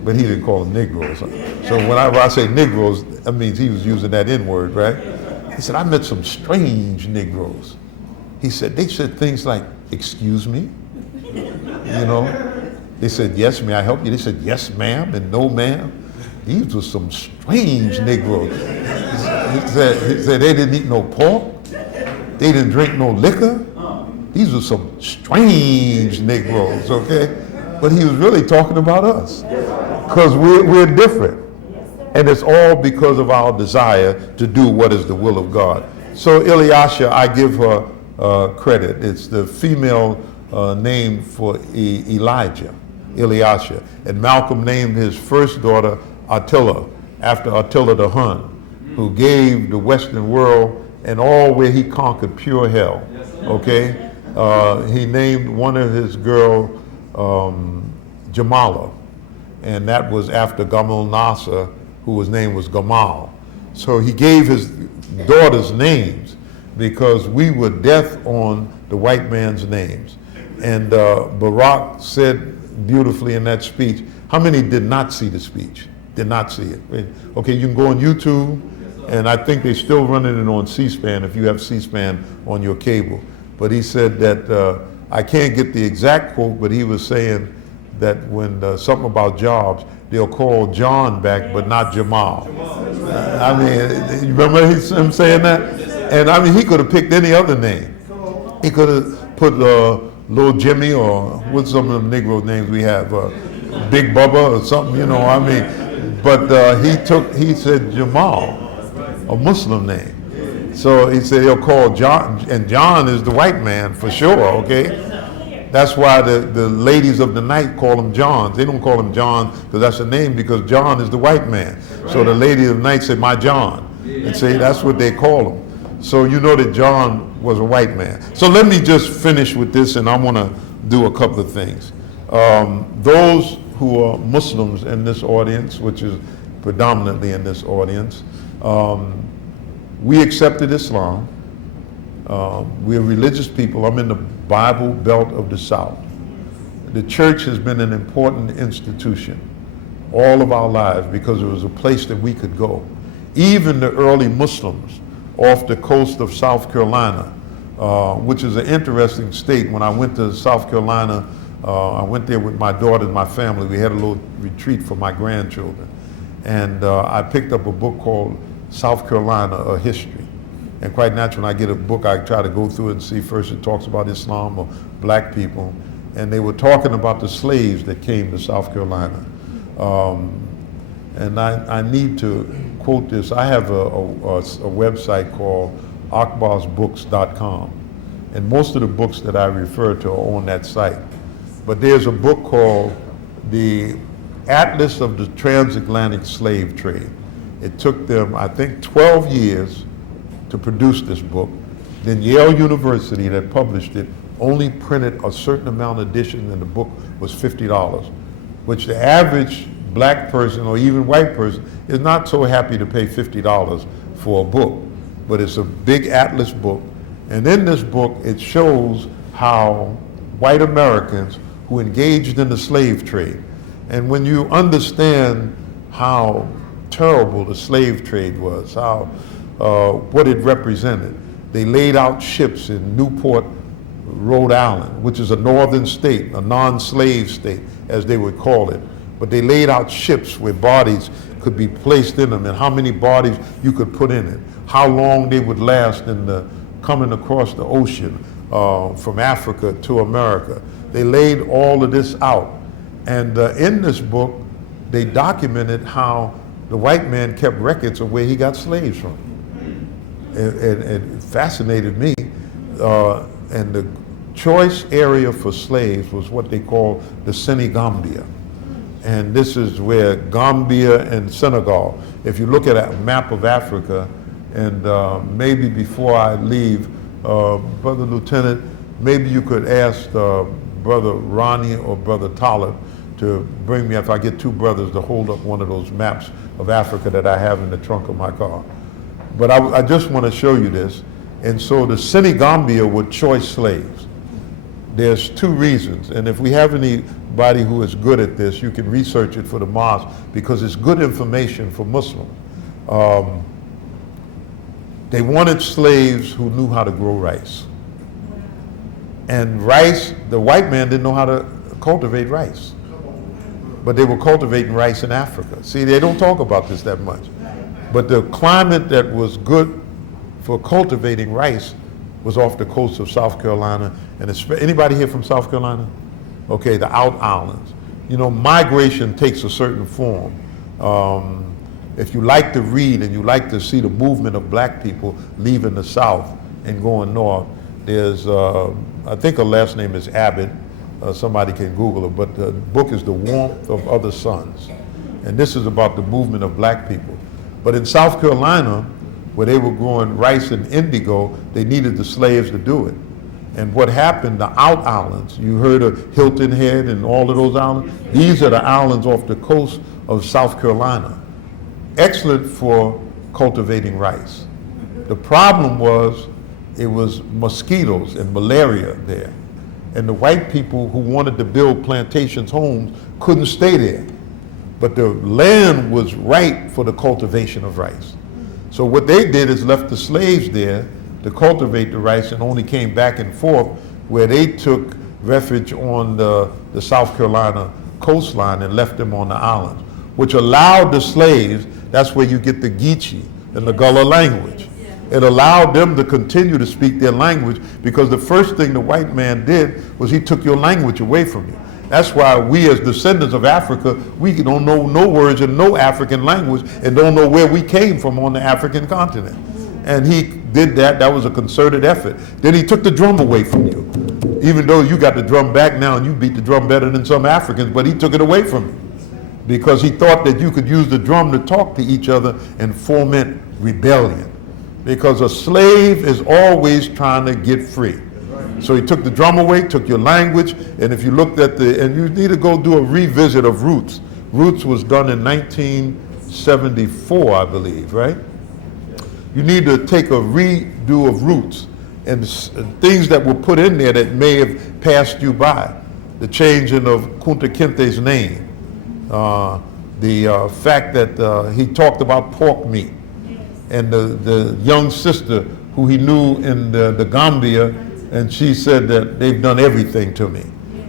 But he didn't call them Negroes. So whenever I say Negroes, that means he was using that N-word, right? He said, I met some strange Negroes. He said, they said things like, excuse me, you know. They said, yes, may I help you? They said, yes, ma'am, and no, ma'am. These were some strange Negroes. He said they didn't eat no pork. They didn't drink no liquor. These were some strange Negroes, okay? But he was really talking about us because we're different. And it's all because of our desire to do what is the will of God. So Ilyasha, I give her credit. It's the female name for Elijah, Ilyasha. And Malcolm named his first daughter Attila, after Attila the Hun, who gave the Western world and all where he conquered pure hell, okay? He named one of his girls Jamala, and that was after Gamal Nasser, whose name was Gamal. So he gave his daughters names because we were deaf on the white man's names. And Barack said beautifully in that speech, how many did not see the speech? Did not see it. Okay, you can go on YouTube, and I think they're still running it on C-SPAN if you have C-SPAN on your cable. But he said that, I can't get the exact quote, but he was saying that when something about jobs, they'll call John back, but not Jamal. I mean, you remember him saying that? And I mean, he could have picked any other name. He could have put Lil Jimmy, or what's some of the Negro names we have, Big Bubba or something, you know, I mean. But he said Jamal, a Muslim name. So he said he'll call John, and John is the white man for sure, okay? That's why the ladies of the night call him Johns. They don't call him John because that's a name, because John is the white man. So the lady of the night say, my John. And say that's what they call him. So you know that John was a white man. So let me just finish with this, and I want to do a couple of things. Those who are Muslims in this audience, which is predominantly in this audience, we accepted Islam. We're religious people. I'm in the Bible Belt of the South. The church has been an important institution all of our lives because it was a place that we could go. Even the early Muslims off the coast of South Carolina, which is an interesting state. When I went to South Carolina, I went there with my daughter and my family. We had a little retreat for my grandchildren. And I picked up a book called South Carolina, A History. And quite naturally, when I get a book, I try to go through it and see first it talks about Islam or black people. And they were talking about the slaves that came to South Carolina. And I need to quote this. I have a website called akbarsbooks.com. And most of the books that I refer to are on that site. But there's a book called The Atlas of the Transatlantic Slave Trade. It took them, I think, 12 years to produce this book. Then Yale University that published it only printed a certain amount of editions, and the book was $50, which the average black person or even white person is not so happy to pay $50 for a book. But it's a big atlas book, and in this book it shows how white Americans who engaged in the slave trade, and when you understand how terrible the slave trade was, how what it represented, they laid out ships in Newport, Rhode Island, which is a northern state, a non-slave state, as they would call it. But they laid out ships where bodies could be placed in them, and how many bodies you could put in it, how long they would last in the coming across the ocean from Africa to America. They laid all of this out. And in this book, they documented how the white man kept records of where he got slaves from. And it fascinated me. And the choice area for slaves was what they call the Senegambia. And this is where Gambia and Senegal, if you look at a map of Africa, and maybe before I leave, Brother Lieutenant, maybe you could ask Brother Ronnie or Brother Talib to bring me, if I get two brothers, to hold up one of those maps of Africa that I have in the trunk of my car. But I just want to show you this. And so the Senegambia were choice slaves. There's two reasons, and if we have anybody who is good at this, you can research it for the mosque, because it's good information for Muslims. They wanted slaves who knew how to grow rice. And rice, the white man didn't know how to cultivate rice. But they were cultivating rice in Africa. See, they don't talk about this that much. But the climate that was good for cultivating rice was off the coast of South Carolina. And anybody here from South Carolina? Okay, the out islands. You know, migration takes a certain form. If you like to read and you like to see the movement of black people leaving the South and going north, there's, I think her last name is Abbott. Somebody can Google it, but the book is The Warmth of Other Suns. And this is about the movement of black people. But in South Carolina, where they were growing rice and indigo, they needed the slaves to do it. And what happened, the out islands, you heard of Hilton Head and all of those islands? These are the islands off the coast of South Carolina. Excellent for cultivating rice. The problem was, it was mosquitoes and malaria there. And the white people who wanted to build plantations, homes, couldn't stay there. But the land was ripe for the cultivation of rice. So what they did is left the slaves there to cultivate the rice, and only came back and forth, where they took refuge on the South Carolina coastline and left them on the islands, which allowed the slaves, that's where you get the Geechee and the Gullah language. It allowed them to continue to speak their language, because the first thing the white man did was he took your language away from you. That's why we, as descendants of Africa, we don't know no words in no African language and don't know where we came from on the African continent. And he did that. That was a concerted effort. Then he took the drum away from you, even though you got the drum back now and you beat the drum better than some Africans, but he took it away from you because he thought that you could use the drum to talk to each other and foment rebellion. Because a slave is always trying to get free. So he took the drum away, took your language, and if you looked at and you need to go do a revisit of Roots. Roots was done in 1974, I believe, right? You need to take a redo of Roots and things that were put in there that may have passed you by. The changing of Kunta Kinte's name, the fact that he talked about pork meat, and the young sister who he knew in the Gambia, and she said that they've done everything to me.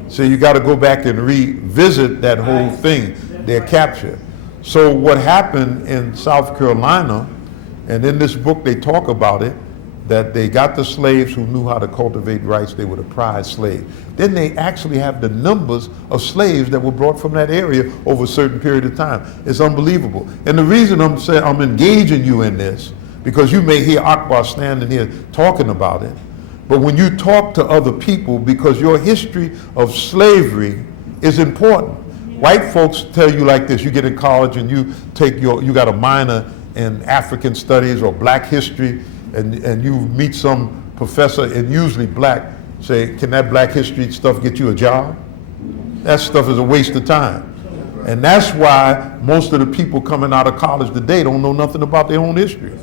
So you got to go back and revisit that whole thing, their capture. So what happened in South Carolina, and in this book they talk about it, that they got the slaves who knew how to cultivate rice. They were the prize slaves. Then they actually have the numbers of slaves that were brought from that area over a certain period of time. It's unbelievable. And the reason I'm saying I'm engaging you in this, because you may hear Akbar standing here talking about it, but when you talk to other people, because your history of slavery is important. White folks tell you like this: you get in college and you got a minor in African studies or black history, and you meet some professor, and usually black, Say, can that Black history stuff get you a job? That stuff is a waste of time. And that's why most of the people coming out of college today don't know nothing about their own history.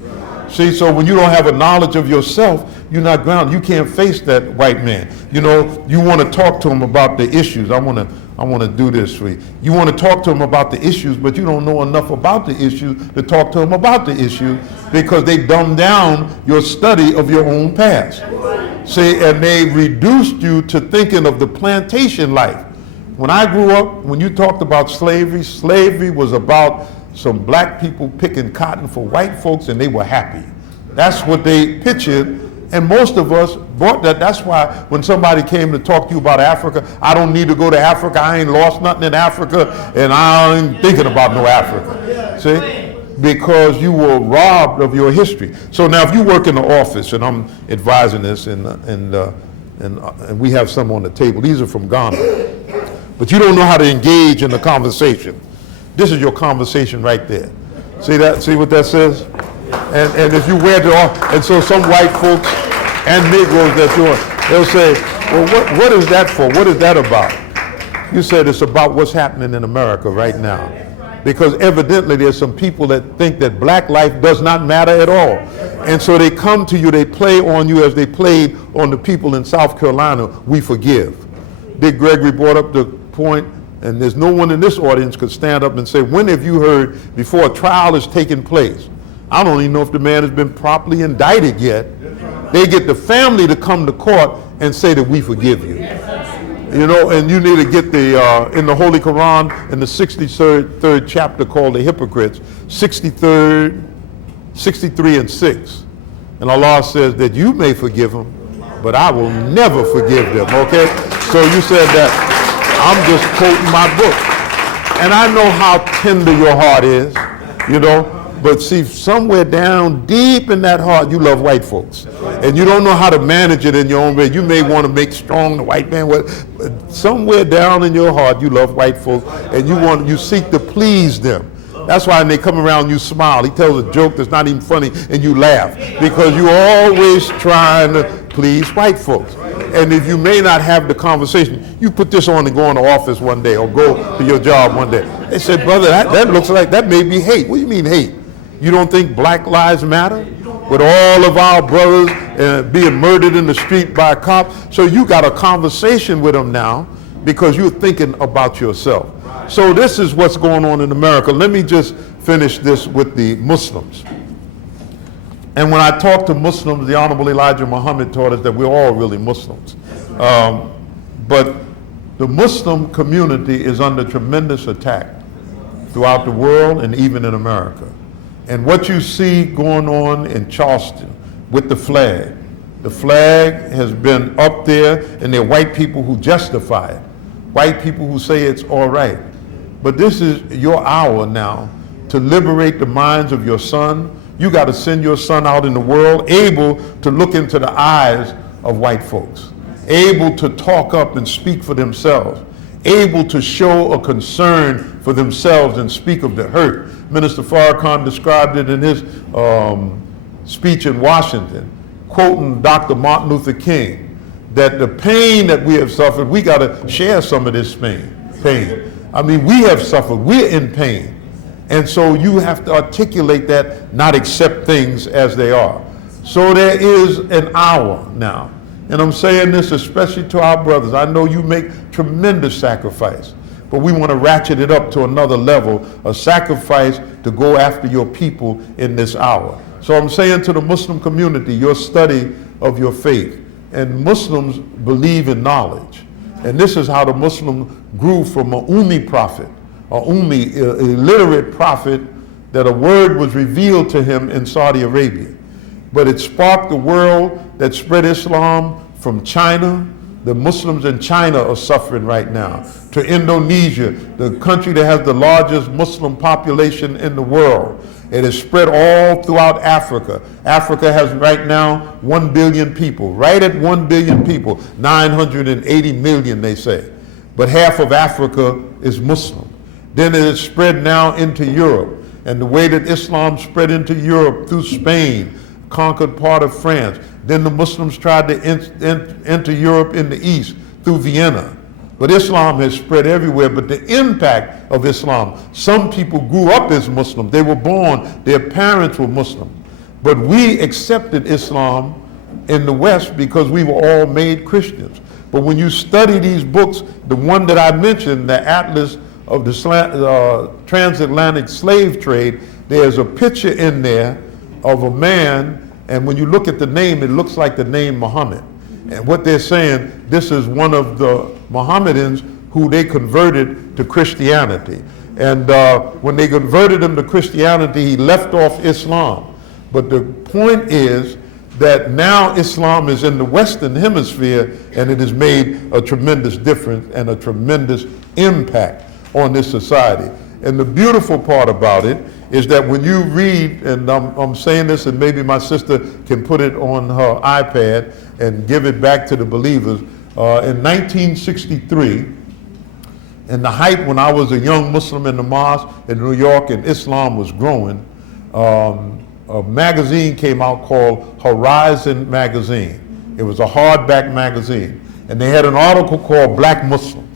See, so when you don't have a knowledge of yourself, you're not grounded. You can't face that white man. You know, you want to talk to him about the issues. I want to do this for you. You want to talk to him about the issues, but you don't know enough about the issue to talk to him about the issue because they dumb down your study of your own past. See, and they reduced you to thinking of the plantation life. When I grew up, when you talked about slavery, slavery was about some black people picking cotton for white folks and they were happy. That's what they pictured, and most of us brought that. That's why when somebody came to talk to you about Africa, I don't need to go to Africa, I ain't lost nothing in Africa, and I ain't thinking about no Africa. See? Because you were robbed of your history. So now if you work in the office, and I'm advising this, and we have some on the table, these are from Ghana, but you don't know how to engage in the conversation. This is your conversation right there. See that? See what that says? And if you wear it off, and so some white folks and Negroes that they'll say, well, what is that for? What is that about? You said it's about what's happening in America right now. Because evidently there's some people that think that black life does not matter at all. And so they come to you, they play on you as they played on the people in South Carolina, we forgive. Dick Gregory brought up the point, and there's no one in this audience could stand up and say, when have you heard, before a trial is taking place, I don't even know if the man has been properly indicted yet, they get the family to come to court and say that we forgive you. You know, and you need to get in the Holy Quran, in the 63rd chapter called the Hypocrites, 63 and 6. And Allah says that you may forgive them, but I will never forgive them, okay? So you said that. I'm just quoting my book. And I know how tender your heart is, you know, but see, somewhere down deep in that heart, you love white folks. And you don't know how to manage it in your own way. You may want to make strong the white man, but somewhere down in your heart, you love white folks, and you seek to please them. That's why when they come around, you smile. He tells a joke that's not even funny, and you laugh, because you're always trying to please white folks. And if you may not have the conversation, you put this on and go in the office one day or go to your job one day. They said, brother, that looks like, that may be hate. What do you mean hate? You don't think Black Lives Matter? With all of our brothers being murdered in the street by a cop? So you got a conversation with them now because you're thinking about yourself. So this is what's going on in America. Let me just finish this with the Muslims. And when I talk to Muslims, the Honorable Elijah Muhammad taught us that we're all really Muslims. But the Muslim community is under tremendous attack throughout the world and even in America. And what you see going on in Charleston with the flag has been up there, and there are white people who justify it, white people who say it's all right. But this is your hour now to liberate the minds of your son. You got to send your son out in the world able to look into the eyes of white folks, able to talk up and speak for themselves, able to show a concern for themselves and speak of the hurt. Minister Farrakhan described it in his speech in Washington, quoting Dr. Martin Luther King, that the pain that we have suffered, we got to share some of this pain. I mean, we have suffered, we're in pain. And so you have to articulate that, not accept things as they are. So there is an hour now. And I'm saying this especially to our brothers. I know you make tremendous sacrifice, but we want to ratchet it up to another level, a sacrifice to go after your people in this hour. So I'm saying to the Muslim community, your study of your faith, and Muslims believe in knowledge. And this is how the Muslim grew from an Ummi prophet, illiterate prophet, that a word was revealed to him in Saudi Arabia. But it sparked the world that spread Islam from China. The Muslims in China are suffering right now. To Indonesia, the country that has the largest Muslim population in the world. It is spread all throughout Africa. Africa has right now 1 billion people, right at 1 billion people, 980 million they say. But half of Africa is Muslim. Then it is spread now into Europe. And the way that Islam spread into Europe through Spain, conquered part of France, Then the Muslims tried to enter Europe in the east through Vienna. But Islam has spread everywhere. But the impact of Islam, some people grew up as Muslim. They were born, their parents were Muslim. But we accepted Islam in the West because we were all made Christians. But when you study these books, the one that I mentioned, the Atlas of the Transatlantic Slave Trade, there's a picture in there of a man, and when you look at the name, it looks like the name Muhammad. And what they're saying, this is one of the Mohammedans who they converted to Christianity. And when they converted him to Christianity, he left off Islam. But the point is that now Islam is in the Western Hemisphere, and it has made a tremendous difference and a tremendous impact on this society. And the beautiful part about it is that when you read, and I'm saying this, and maybe my sister can put it on her iPad and give it back to the believers, in 1963, in the height when I was a young Muslim in the mosque in New York and Islam was growing, a magazine came out called Horizon Magazine. It was a hardback magazine. And they had an article called Black Muslims.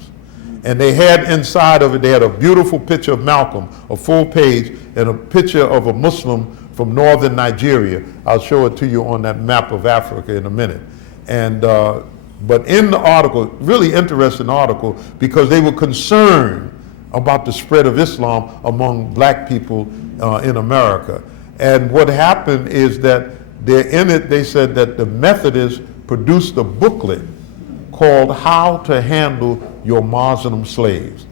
And they had inside of it, they had a beautiful picture of Malcolm, a full page, and a picture of a Muslim from northern Nigeria. I'll show it to you on that map of Africa in a minute. And but in the article, really interesting article, because they were concerned about the spread of Islam among black people in America. And what happened is that they're in it, they said that the Methodists produced a booklet called How to Handle Your Muslim Slaves.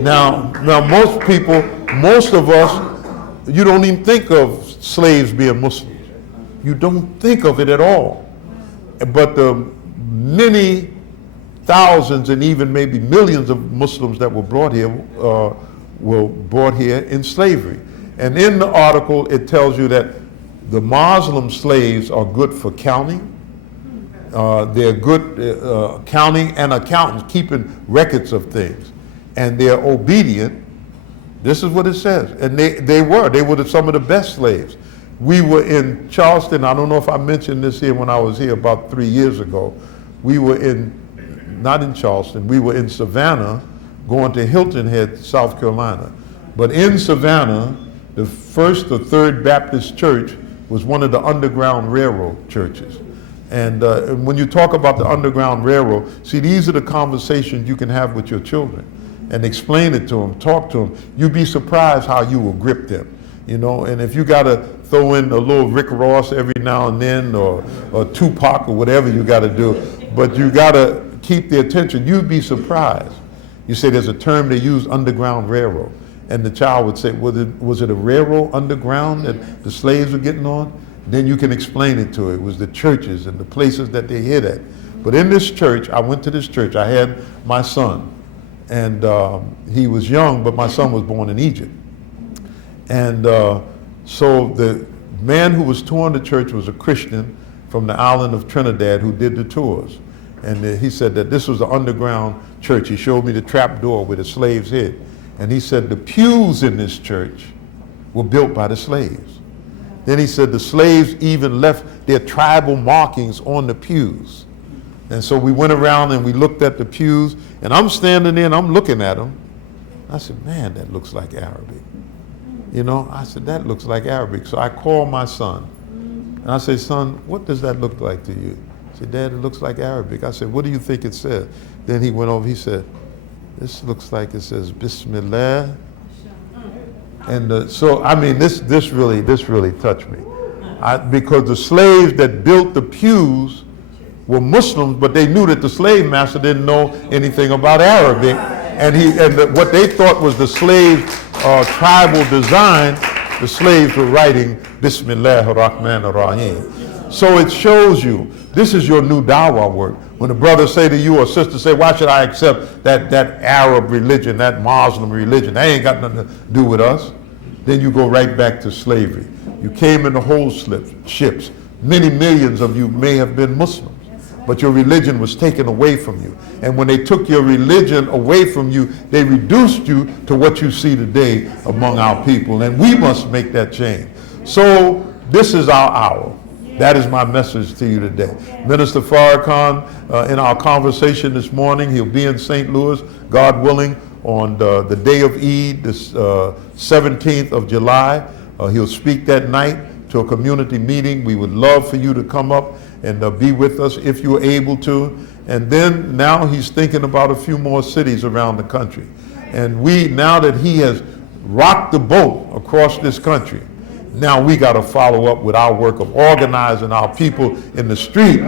Now most people, most of us, you don't even think of slaves being Muslims. You don't think of it at all. But the many thousands and even maybe millions of Muslims that were brought here in slavery. And in the article, it tells you that the Muslim slaves are good for counting. They're good counting and accountants, keeping records of things. And they're obedient. This is what it says. And they were some of the best slaves. We were in Charleston. I don't know if I mentioned this here when I was here about 3 years ago. We were not in Charleston, we were in Savannah, going to Hilton Head, South Carolina. But in Savannah, the First or Third Baptist Church was one of the Underground Railroad churches. And when you talk about the Underground Railroad, see, these are the conversations you can have with your children and explain it to them, talk to them. You'd be surprised how you will grip them, you know. And if you got to throw in a little Rick Ross every now and then, or Tupac or whatever you got to do, but you got to keep their attention, you'd be surprised. You say there's a term they use, Underground Railroad. And the child would say, was it a railroad underground that the slaves were getting on? Then you can explain it to it. It was the churches and the places that they hid at. But in this church, I went to this church. I had my son, and he was young, but my son was born in Egypt. And so the man who was touring the church was a Christian from the island of Trinidad who did the tours. And he said that this was the underground church. He showed me the trap door where the slaves hid. And he said the pews in this church were built by the slaves. Then he said the slaves even left their tribal markings on the pews. And so we went around and we looked at the pews, and I'm standing there and I'm looking at them. I said, man, that looks like Arabic. You know, I said, that looks like Arabic. So I called my son and I said, son, what does that look like to you? He said, Dad, it looks like Arabic. I said, what do you think it says? Then he went over, he said, this looks like it says Bismillah. And so, I mean, this really touched me. Because the slaves that built the pews were Muslims, but they knew that the slave master didn't know anything about Arabic. And what they thought was the slave tribal design, the slaves were writing Bismillah ar-Rahman ar-Rahim. So it shows you, this is your new dawah work. When a brother say to you or sister say, why should I accept that Arab religion, that Muslim religion? That ain't got nothing to do with us. Then you go right back to slavery. You came in the whole ships. Many millions of you may have been Muslims, but your religion was taken away from you. And when they took your religion away from you, they reduced you to what you see today among our people. And we must make that change. So this is our hour. That is my message to you today. Minister Farrakhan, in our conversation this morning, he'll be in St. Louis, God willing, on the day of Eid, the 17th of July. He'll speak that night to a community meeting. We would love for you to come up and be with us if you're able to. And then now he's thinking about a few more cities around the country. And now that he has rocked the boat across this country, now we got to follow up with our work of organizing our people in the street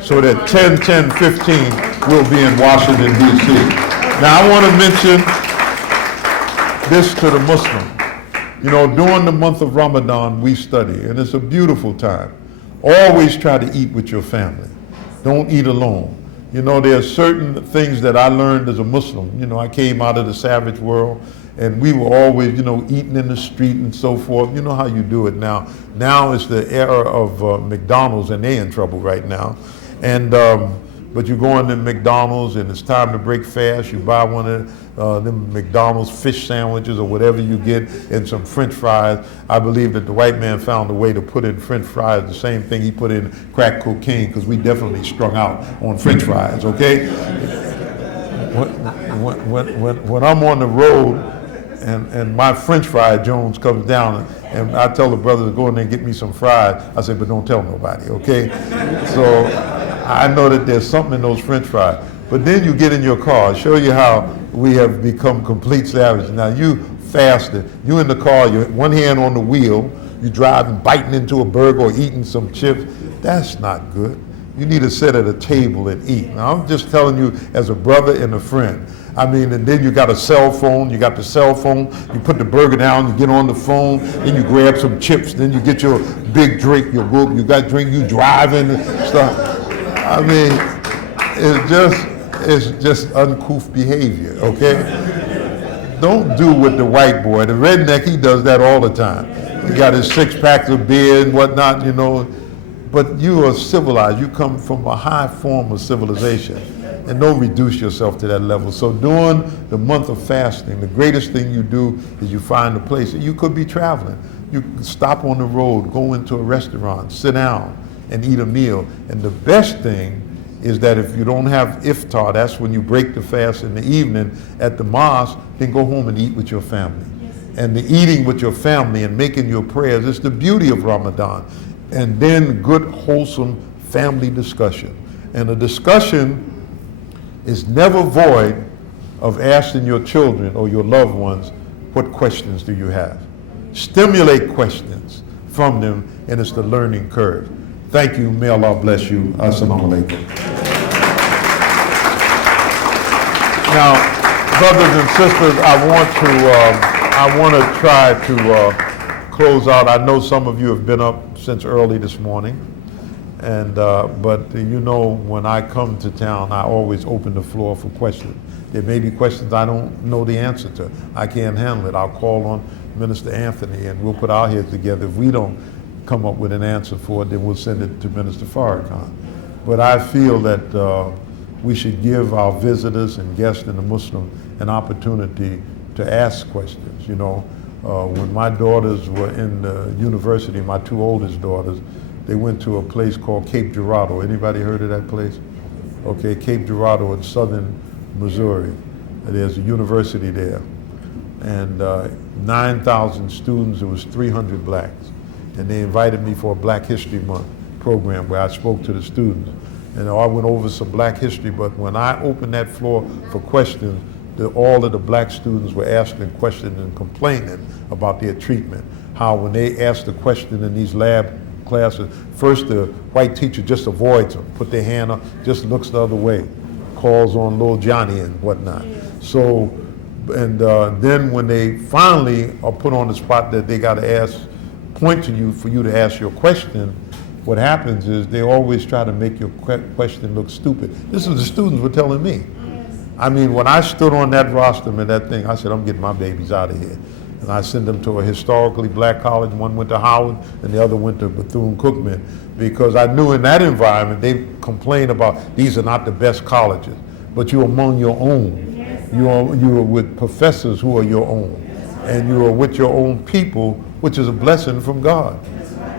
so that 10, 10, 15 will be in Washington, D.C. Now I want to mention this to the Muslim. You know, during the month of Ramadan, we study, and it's a beautiful time. Always try to eat with your family. Don't eat alone. You know, there are certain things that I learned as a Muslim. You know, I came out of the savage world, and we were always, you know, eating in the street and so forth. You know how you do it now. Now it's the era of McDonald's, and they're in trouble right now. And but you go into McDonald's, and it's time to break fast. You buy one of them McDonald's fish sandwiches or whatever you get, and some French fries. I believe that the white man found a way to put in French fries the same thing he put in crack cocaine, because we definitely strung out on French fries, okay? When I'm on the road and my French fry Jones comes down, and I tell the brother to go in there and get me some fries, I say, but don't tell nobody, okay? So I know that there's something in those French fries. But then you get in your car. I'll show you how we have become complete savages. Now you fasted. You in the car, you one hand on the wheel, you driving, biting into a burger or eating some chips. That's not good. You need to sit at a table and eat. Now I'm just telling you as a brother and a friend. I mean, and then you got a cell phone, you got the cell phone, you put the burger down, you get on the phone, then you grab some chips, then you get your big drink, you got drink, you driving and stuff. I mean, it's just uncouth behavior, okay? Don't do with the white boy. The redneck, he does that all the time. He got his 6 packs of beer and whatnot, you know. But you are civilized. You come from a high form of civilization. And don't reduce yourself to that level. So during the month of fasting, the greatest thing you do is you find a place. You could be traveling. You can stop on the road, go into a restaurant, sit down and eat a meal. And the best thing is that if you don't have iftar, that's when you break the fast in the evening at the mosque, then go home and eat with your family. Yes. And the eating with your family and making your prayers is the beauty of Ramadan. And then good, wholesome family discussion. And a discussion is never void of asking your children or your loved ones, what questions do you have? Stimulate questions from them, and it's the learning curve. Thank you. May Allah bless you. Assalamu alaikum. Now, brothers and sisters, I want to try to close out. I know some of you have been up since early this morning, and but you know, when I come to town, I always open the floor for questions. There may be questions I don't know the answer to. I can't handle it. I'll call on Minister Anthony, and we'll put our heads together. If we don't come up with an answer for it, then we'll send it to Minister Farrakhan. But I feel that we should give our visitors and guests in the Muslim an opportunity to ask questions. You know, when my daughters were in the university, my 2 oldest daughters, they went to a place called Cape Girardeau. Anybody heard of that place? Okay, Cape Girardeau in southern Missouri. There's a university there. And 9,000 students, there was 300 blacks. And they invited me for a Black History Month program where I spoke to the students. And I went over some Black history, but when I opened that floor for questions, all of the black students were asking questions and complaining about their treatment. How when they asked the question in these lab classes, first the white teacher just avoids them, put their hand up, just looks the other way, calls on little Johnny and whatnot. So, and then when they finally are put on the spot that they got to point to you for you to ask your question, what happens is they always try to make your question look stupid. This is the students were telling me. I mean, when I stood on that rostrum and that thing, I said, I'm getting my babies out of here. And I sent them to a historically black college. One went to Howard and the other went to Bethune-Cookman, because I knew in that environment they complain about these are not the best colleges, but you're among your own. You are with professors who are your own, and you are with your own people, which is a blessing from God.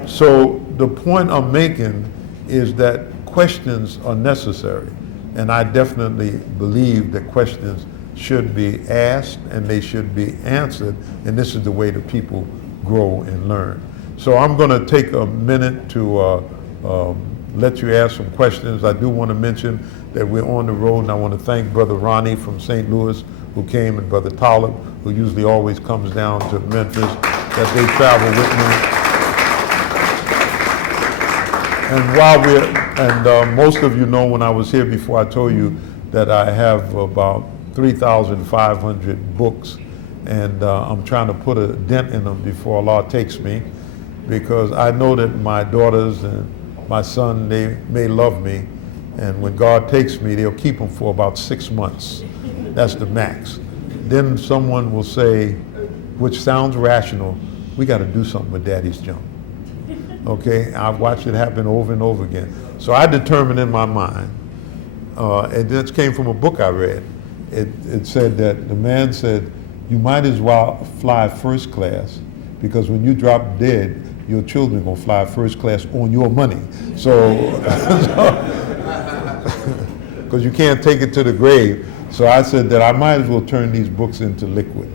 So the point I'm making is that questions are necessary. And I definitely believe that questions should be asked and they should be answered. And this is the way that people grow and learn. So I'm going to take a minute to let you ask some questions. I do want to mention that we're on the road, and I want to thank Brother Ronnie from St. Louis who came, and Brother Talib, who usually always comes down to Memphis, that they travel with me. And most of you know, when I was here before, I told you that I have about 3,500 books, and I'm trying to put a dent in them before Allah takes me, because I know that my daughters and my son, they may love me, and when God takes me, they'll keep them for about 6 months. That's the max. Then someone will say, which sounds rational, we got to do something with Daddy's junk. Okay, I've watched it happen over and over again. So I determined in my mind, and this came from a book I read. It said that the man said, you might as well fly first class, because when you drop dead, your children are going to fly first class on your money. So, because you can't take it to the grave. So I said that I might as well turn these books into liquid.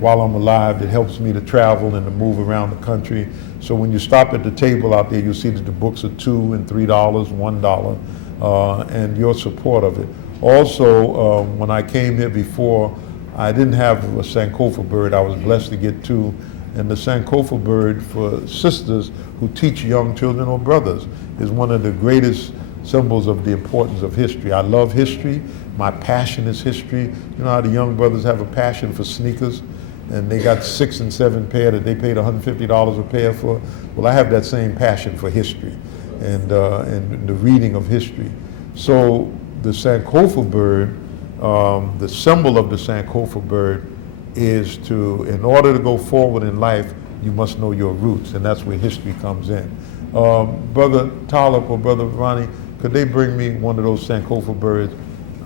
While I'm alive, it helps me to travel and to move around the country. So when you stop at the table out there, you'll see that the books are $2 and $3, $1, and your support of it. Also, when I came here before, I didn't have a Sankofa bird. I was blessed to get 2. And the Sankofa bird for sisters who teach young children or brothers is one of the greatest symbols of the importance of history. I love history. My passion is history. You know how the young brothers have a passion for sneakers, and they got 6 and 7 pair that they paid $150 a pair for? Well, I have that same passion for history and the reading of history. So the Sankofa bird, the symbol of the Sankofa bird is to, in order to go forward in life, you must know your roots, and that's where history comes in. Brother Talib or Brother Ronnie, could they bring me one of those Sankofa birds?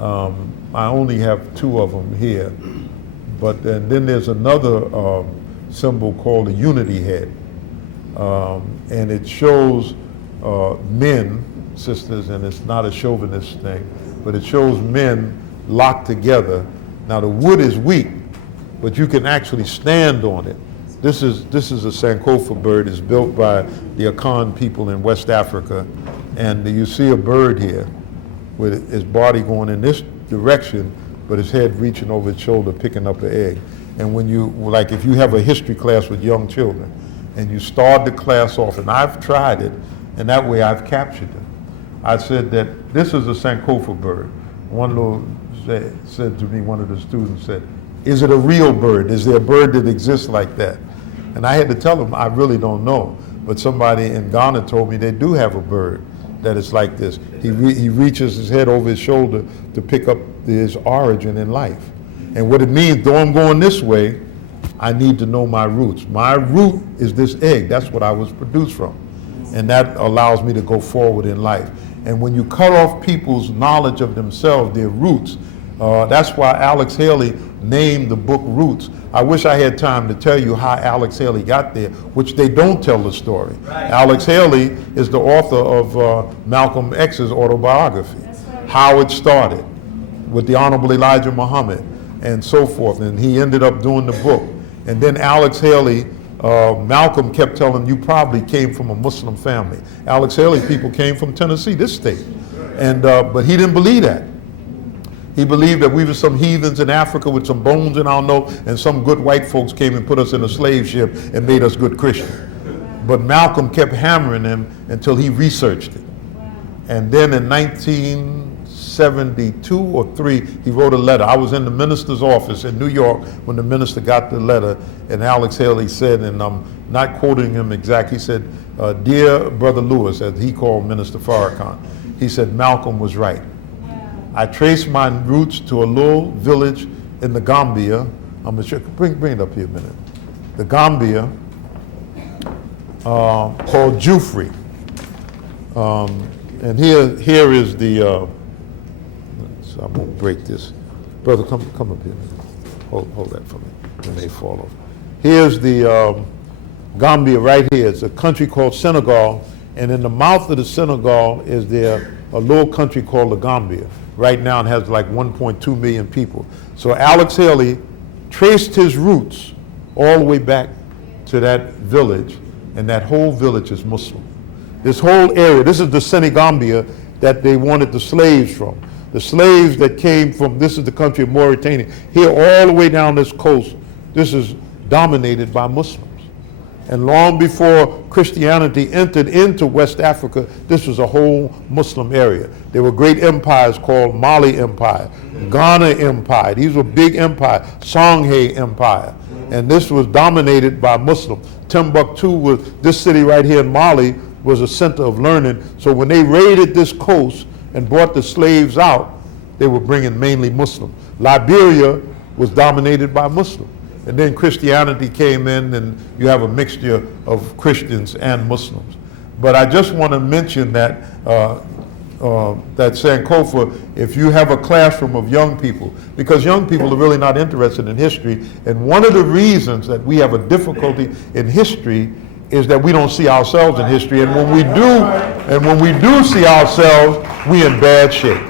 I only have 2 of them here, but then there's another symbol called the unity head, and it shows men, sisters, and it's not a chauvinist thing, but it shows men locked together. Now the wood is weak, but you can actually stand on it. This is a Sankofa bird. It's built by the Akan people in West Africa, and you see a bird here with his body going in this direction, but his head reaching over his shoulder, picking up an egg. And when you, like if you have a history class with young children, and you start the class off, and I've tried it, and that way I've captured them. I said that this is a Sankofa bird. One little said to me, one of the students said, is it a real bird? Is there a bird that exists like that? And I had to tell him, I really don't know. But somebody in Ghana told me they do have a bird that is like this. He reaches his head over his shoulder to pick up his origin in life. And what it means, though I'm going this way, I need to know my roots. My root is this egg. That's what I was produced from. And that allows me to go forward in life. And when you cut off people's knowledge of themselves, their roots, that's why Alex Haley named the book Roots. I wish I had time to tell you how Alex Haley got there, which they don't tell the story. Right. Alex Haley is the author of Malcolm X's autobiography, right. How it started with the Honorable Elijah Muhammad and so forth. And he ended up doing the book. And then Alex Haley, Malcolm kept telling him, you probably came from a Muslim family. Alex Haley people came from Tennessee, this state. And but he didn't believe that. He believed that we were some heathens in Africa with some bones in our nose, and some good white folks came and put us in a slave ship and made us good Christians. But Malcolm kept hammering him until he researched it. And then in 1972 or 3, he wrote a letter. I was in the minister's office in New York when the minister got the letter, and Alex Haley said, and I'm not quoting him exactly, he said, dear Brother Lewis, as he called Minister Farrakhan, he said, Malcolm was right. I traced my roots to a little village in the Gambia. I'm gonna check, bring it up here a minute. The Gambia, called Jufri. And here is the, so I'm gonna break this. Brother, come up here. Hold that for me. It may fall off. Here's the Gambia right here. It's a country called Senegal, And in the mouth of the Senegal is there a little country called the Gambia. Right now it has like 1.2 million people. So Alex Haley traced his roots all the way back to that village, and that whole village is Muslim. This whole area, this is the Senegambia that they wanted the slaves from. The slaves that came from, this is the country of Mauritania, here all the way down this coast, this is dominated by Muslims. And long before Christianity entered into West Africa, this was a whole Muslim area. There were great empires called Mali Empire, Ghana Empire. These were big empires, Songhai Empire. And this was dominated by Muslims. Timbuktu was, this city right here in Mali was a center of learning. So when they raided this coast and brought the slaves out, they were bringing mainly Muslims. Liberia was dominated by Muslims. And then Christianity came in, and you have a mixture of Christians and Muslims. But I just want to mention that that Sankofa, if you have a classroom of young people, because young people are really not interested in history, and one of the reasons that we have a difficulty in history is that we don't see ourselves in history, and when we do see ourselves, we in bad shape.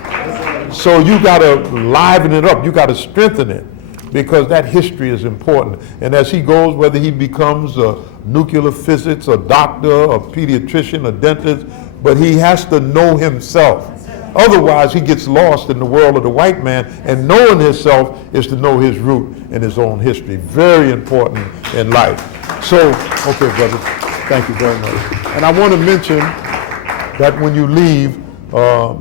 So you got to liven it up, you got to strengthen it, because that history is important. And as he goes, whether he becomes a nuclear physics, a doctor, a pediatrician, a dentist, but he has to know himself. Otherwise, he gets lost in the world of the white man, and knowing himself is to know his root and his own history. Very important in life. So, okay, brother, thank you very much. And I want to mention that when you leave,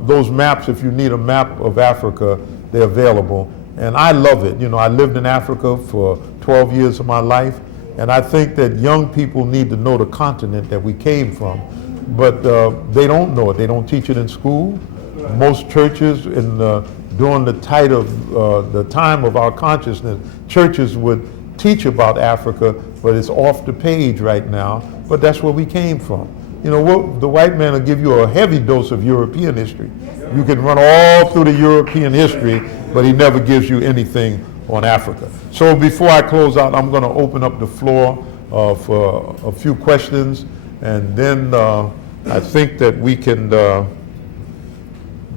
those maps, if you need a map of Africa, they're available. And I love it. You know, I lived in Africa for 12 years of my life, and I think that young people need to know the continent that we came from, but they don't know it. They don't teach it in school. Most churches, during the time of our consciousness, churches would teach about Africa, but it's off the page right now, but that's where we came from. You know, the white man will give you a heavy dose of European history. You can run all through the European history, but he never gives you anything on Africa. So before I close out, I'm going to open up the floor for a few questions, and then I think that we can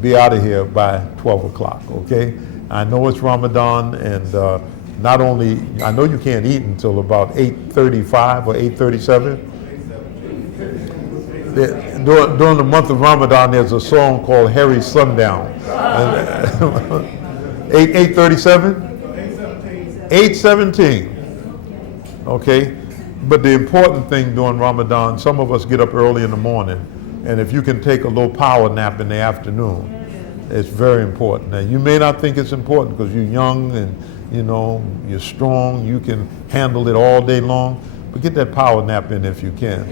be out of here by 12 o'clock, okay? I know it's Ramadan, and not only, I know you can't eat until about 8:35 or 8:37. During the month of Ramadan, there's a song called Harry Sundown. 8:37? 8:17. Okay? But the important thing during Ramadan, some of us get up early in the morning, and if you can take a little power nap in the afternoon, it's very important. Now, you may not think it's important because you're young and, you know, you're strong, you can handle it all day long, but get that power nap in if you can.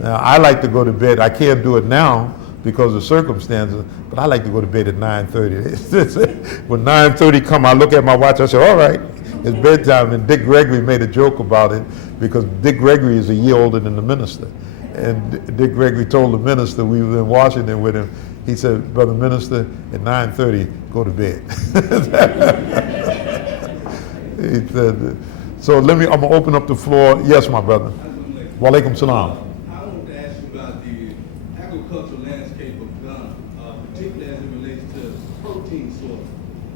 Now, I like to go to bed. I can't do it now because of circumstances, but I like to go to bed at 9:30. When 9:30 come, I look at my watch, I say, all right, it's bedtime. And Dick Gregory made a joke about it because Dick Gregory is a year older than the minister. And Dick Gregory told the minister, we were in Washington with him, he said, brother minister, at 9:30, go to bed. He said, so I'm gonna open up the floor. Yes, my brother. Wa alaikum salam. Agricultural landscape of Ghana, particularly as it relates to protein source.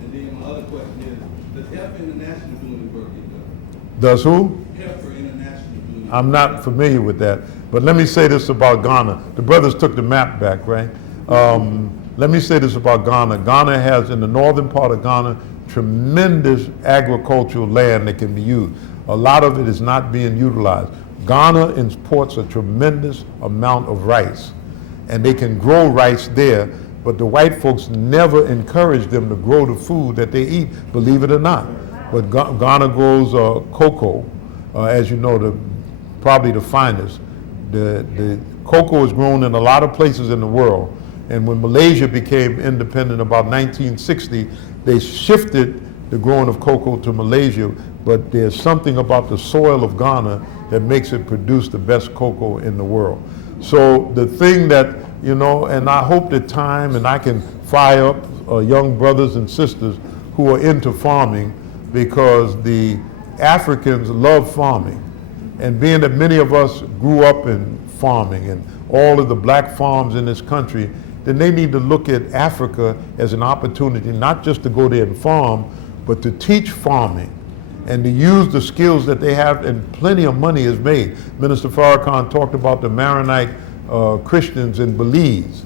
And then my other question is, does Heifer International do any work in Ghana? Does who? Heifer International do any I'm not familiar with that. But let me say this about Ghana. The brothers took the map back, right? Let me say this about Ghana. Ghana has, in the northern part of Ghana, tremendous agricultural land that can be used. A lot of it is not being utilized. Ghana imports a tremendous amount of rice, and they can grow rice there, but the white folks never encourage them to grow the food that they eat, believe it or not. But Ghana grows cocoa, as you know, probably the finest. The cocoa is grown in a lot of places in the world, and when Malaysia became independent about 1960, they shifted the growing of cocoa to Malaysia, but there's something about the soil of Ghana that makes it produce the best cocoa in the world. So the thing that, you know, and I hope that time and I can fire up young brothers and sisters who are into farming, because the Africans love farming. And being that many of us grew up in farming and all of the black farms in this country, then they need to look at Africa as an opportunity not just to go there and farm, but to teach farming and to use the skills that they have, and plenty of money is made. Minister FARRAKHAN talked about the Maronite Christians in Belize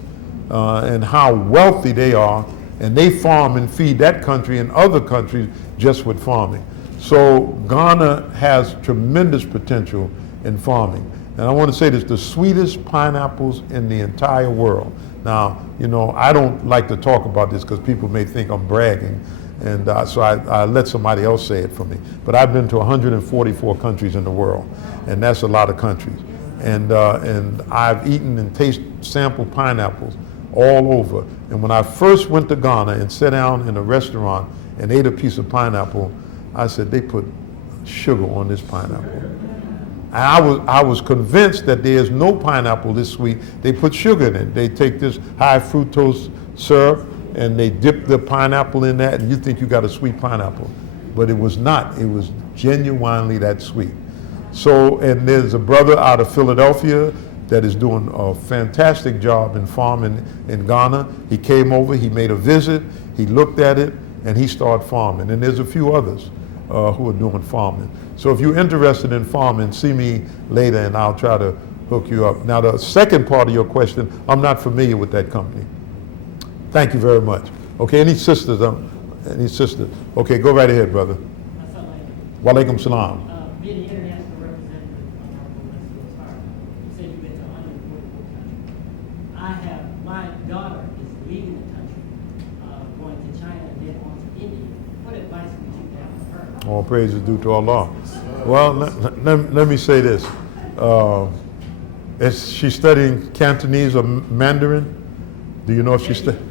and how wealthy they are, and they farm and feed that country and other countries just with farming. So Ghana has tremendous potential in farming. And I want to say this, the sweetest pineapples in the entire world. Now, you know, I don't like to talk about this because people may think I'm bragging, and so I let somebody else say it for me. But I've been to 144 countries in the world, and that's a lot of countries. And I've eaten and sampled pineapples all over. And when I first went to Ghana and sat down in a restaurant and ate a piece of pineapple, I said, they put sugar on this pineapple. And I was convinced that there's no pineapple this sweet. They put sugar in it. They take this high fructose syrup and they dip the pineapple in that, and you think you got a sweet pineapple. But it was not. It was genuinely that sweet. So, and there's a brother out of Philadelphia that is doing a fantastic job in farming in Ghana. He came over, he made a visit, he looked at it, and he started farming. And there's a few others who are doing farming. So if you're interested in farming, see me later and I'll try to hook you up. Now the second part of your question, I'm not familiar with that company. Thank you very much. Okay, any sisters? Any sisters? Okay, go right ahead, brother. Wa alaikum salam. Being the international representative of Honorable you said you've been to 144 countries. My daughter is leaving the country, going to China and then on to India. What advice would you have for her? All praise is due to Allah. Well, let me say this. Is she studying Cantonese or Mandarin? Do you know if she's studying?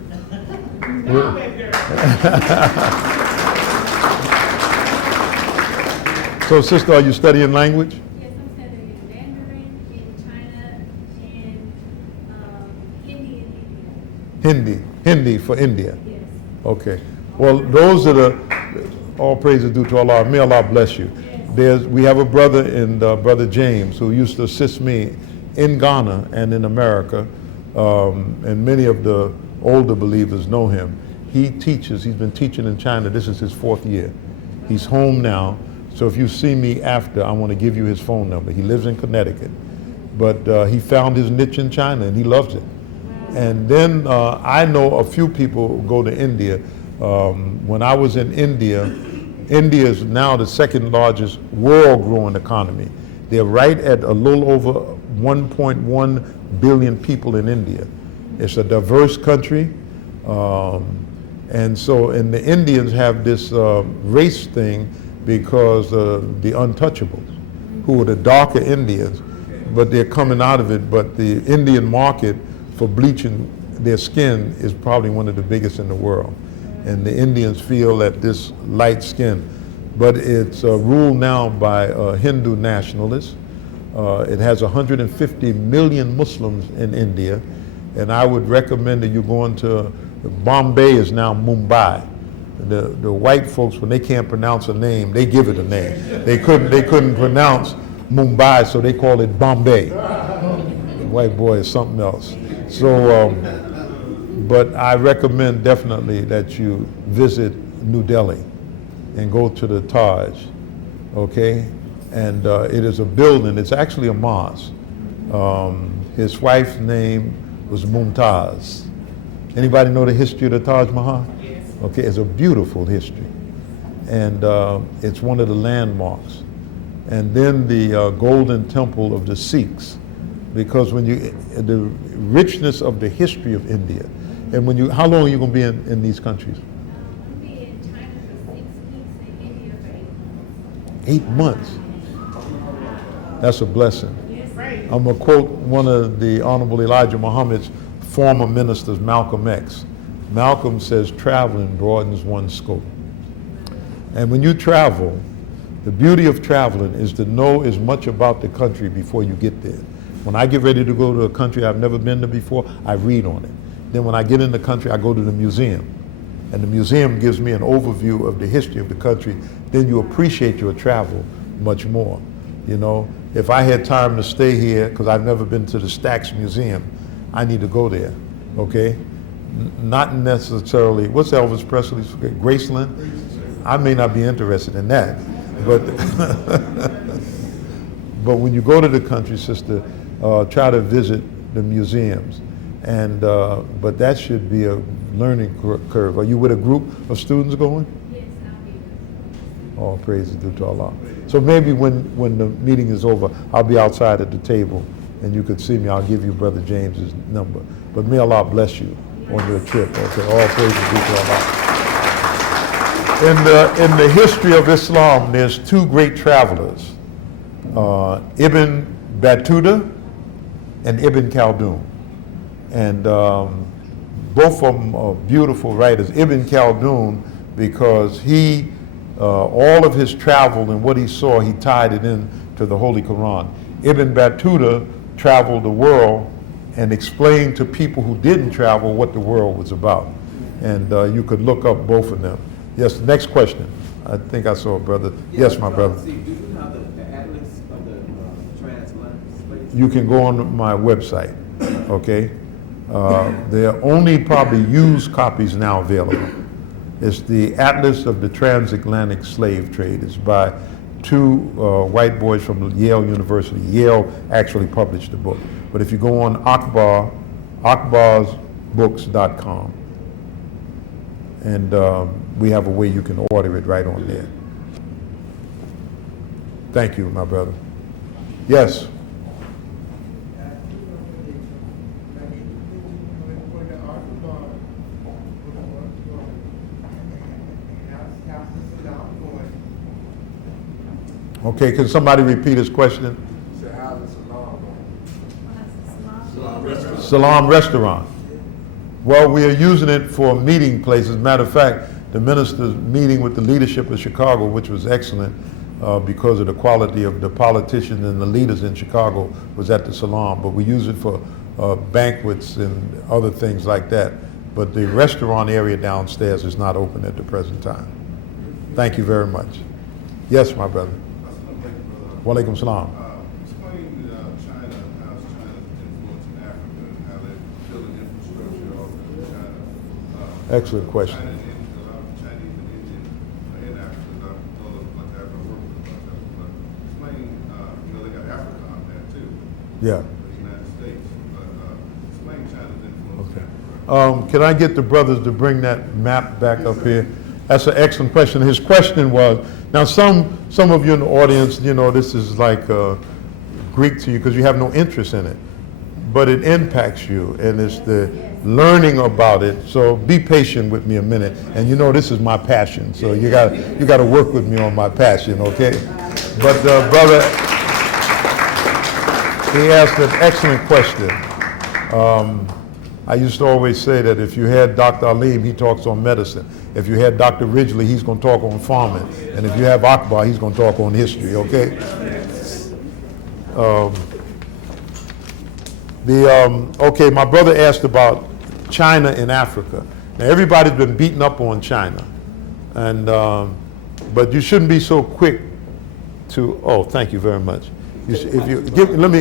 So, sister, are you studying language? Yes, I'm studying in Mandarin in China and Hindi in India. Hindi for India. Yes. Okay. Well, those are all praise is due to Allah. May Allah bless you. We have a brother Brother James, who used to assist me in Ghana and in America, and many of the older believers know him. He teaches, he's been teaching in China. This is his 4th year. He's home now. So if you see me after, I want to give you his phone number. He lives in Connecticut, but he found his niche in China and he loves it. And then I know a few people who go to India. When I was in India, India is now the 2nd largest world growing economy. They're right at a little over 1.1 billion people in India. It's a diverse country. And the Indians have this race thing because the untouchables, who are the darker Indians, but they're coming out of it. But the Indian market for bleaching their skin is probably one of the biggest in the world. And the Indians feel that this light skin, but it's ruled now by Hindu nationalists. It has 150 million Muslims in India, and I would recommend that you go into Bombay is now Mumbai. The white folks, when they can't pronounce a name, they give it a name. They couldn't pronounce Mumbai, so they call it Bombay. The white boy is something else. So, but I recommend definitely that you visit New Delhi and go to the Taj, okay? And it is a building, it's actually a mosque. His wife's name was Mumtaz. Anybody know the history of the Taj Mahal? Yes. Okay, it's a beautiful history. And it's one of the landmarks. And then the Golden Temple of the Sikhs, because the richness of the history of India. And how long are you going to be in these countries? I'll be in China for 6 weeks and India for 8 months. That's a blessing. Yes. I'm going to quote one of the Honorable Elijah Muhammad's former ministers, Malcolm X. Malcolm says traveling broadens one's scope. And when you travel, the beauty of traveling is to know as much about the country before you get there. When I get ready to go to a country I've never been to before, I read on it. Then when I get in the country, I go to the museum. And the museum gives me an overview of the history of the country. Then you appreciate your travel much more. You know, if I had time to stay here, because I've never been to the Stax Museum, I need to go there, okay? Not necessarily, what's Elvis Presley's, Graceland? I may not be interested in that, but but when you go to the country, sister, try to visit the museums. And but that should be a learning curve. Are you with a group of students going? Yes, I'll be there. Oh, praise is due to Allah. So maybe when the meeting is over, I'll be outside at the table, and you could see me. I'll give you Brother James's number. But may Allah bless you on your trip. Okay, all praise is due to Allah. In the history of Islam, there's two great travelers, Ibn Battuta and Ibn Khaldun. And both of them are beautiful writers. Ibn Khaldun, because he, all of his travel and what he saw, he tied it in to the Holy Quran. Ibn Battuta traveled the world and explained to people who didn't travel what the world was about. And you could look up both of them. Yes, next question. I think I saw a brother. Yes, my brother. Do you have the atlas of the transatlantic? You can go on my website, okay? There are only probably used copies now available. It's the Atlas of the Transatlantic Slave Trade. It's by two white boys from Yale University. Yale actually published the book. But if you go on Akbar, akbarsbooks.com, and we have a way you can order it right on there. Thank you, my brother. Yes? Okay, can somebody repeat his question? Salam Restaurant. Well, we are using it for meeting places. Matter of fact, the minister's meeting with the leadership of Chicago, which was excellent because of the quality of the politicians and the leaders in Chicago, was at the Salam. But we use it for banquets and other things like that. But the restaurant area downstairs is not open at the present time. Thank you very much. Yes, my brother. Wa alaikum salam. Explain China, how's China's influence in Africa and how they're building infrastructure all over China. Excellent question. China and a lot of Chinese and Indian in Africa. I know them like that, I work with them like that. But explain, they got Africa on there too, Yeah. the United States. But explain China's influence Okay. in Africa. Can I get the brothers to bring that map back up here? That's an excellent question. His question was, now some of you in the audience, this is like Greek to you because you have no interest in it, but it impacts you, and it's the learning about it. So be patient with me a minute, and this is my passion. So you got to work with me on my passion, okay? But brother, he asked an excellent question. I used to always say that if you had Dr. Aleem, he talks on medicine. If you had Dr. Ridgely, he's going to talk on farming. And if you have Akbar, he's going to talk on history, okay? Okay, my brother asked about China and Africa. Now, everybody's been beaten up on China. And, but you shouldn't be so quick to, oh, thank you very much. Let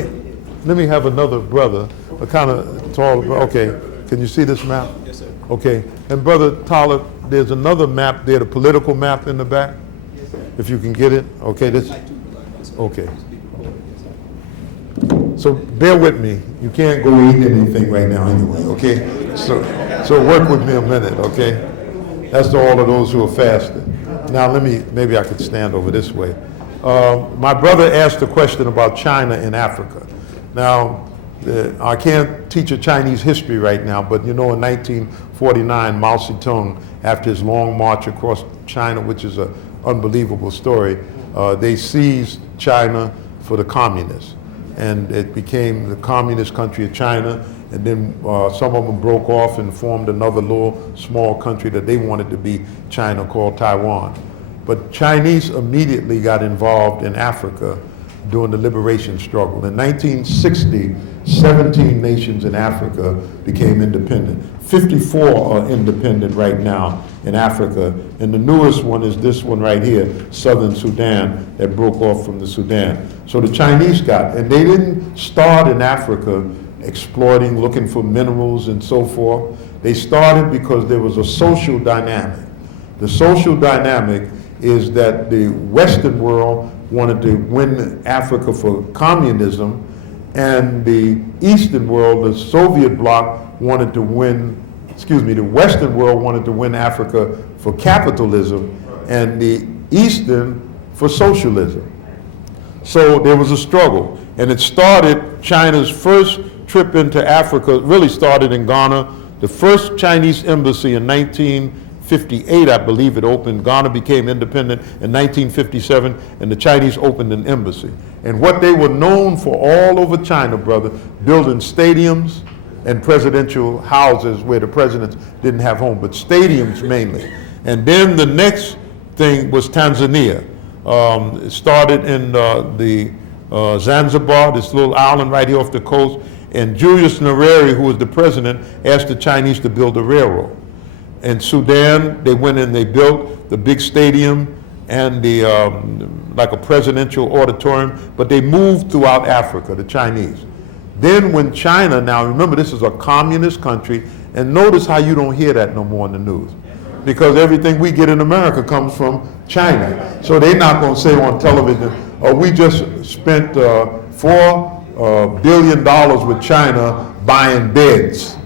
me have another brother, a kind of tall, okay. Can you see this map? Yes, sir. Okay, and Brother Tyler, there's another map there, the political map in the back, Yes, sir. if you can get it. Okay, this, okay. So bear with me. You can't go eat anything right now anyway, okay? So work with me a minute, okay? That's to all of those who are fasting. Now maybe I could stand over this way. My brother asked a question about China and Africa. Now, I can't teach a Chinese history right now, but in 1949, Mao Zedong, after his long march across China, which is an unbelievable story, they seized China for the communists. And it became the communist country of China, and then some of them broke off and formed another little small country that they wanted to be China called Taiwan. But Chinese immediately got involved in Africa during the liberation struggle. In 1960, 17 nations in Africa became independent. 54 are independent right now in Africa, and the newest one is this one right here, Southern Sudan, that broke off from the Sudan. So the Chinese got, and they didn't start in Africa exploiting, looking for minerals and so forth. They started because there was a social dynamic. The social dynamic is that the Western world wanted to win Africa for communism, and the Eastern world, the Soviet bloc, wanted to win, the Western world wanted to win Africa for capitalism, and the Eastern for socialism. So there was a struggle, and it started, China's first trip into Africa really started in Ghana. The first Chinese embassy in 1958, I believe it opened. Ghana became independent in 1957, and the Chinese opened an embassy. And what they were known for all over China, brother, building stadiums and presidential houses where the presidents didn't have home, but stadiums mainly. And then the next thing was Tanzania. It started in the Zanzibar, this little island right here off the coast, and Julius Nyerere, who was the president, asked the Chinese to build a railroad. In Sudan, they went and they built the big stadium and the like a presidential auditorium, but they moved throughout Africa, the Chinese. Then when China, now remember this is a communist country, and notice how you don't hear that no more in the news. Because everything we get in America comes from China. So they're not going to say on television, oh, we just spent $4 billion with China buying beds.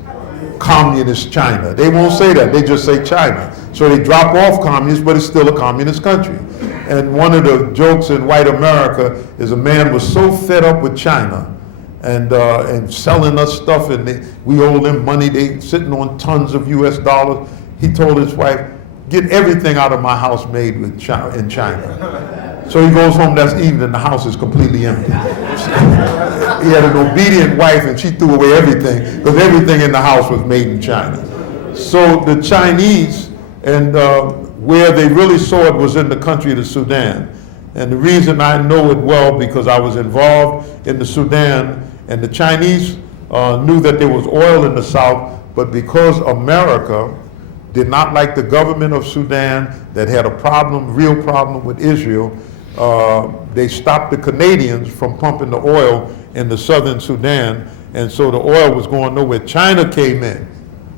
Communist China. They won't say that, they just say China. So they drop off communist, but it's still a communist country. And one of the jokes in white America is a man was so fed up with China and selling us stuff, and we owe them money, they sitting on tons of US dollars. He told his wife, get everything out of my house made in China. So he goes home that evening and the house is completely empty. He had an obedient wife and she threw away everything because everything in the house was made in China. So the Chinese, and where they really saw it was in the country of the Sudan. And the reason I know it well because I was involved in the Sudan, and the Chinese knew that there was oil in the south, but because America did not like the government of Sudan that had a problem, real problem with Israel, they stopped the Canadians from pumping the oil in the southern Sudan, and so the oil was going nowhere. China came in,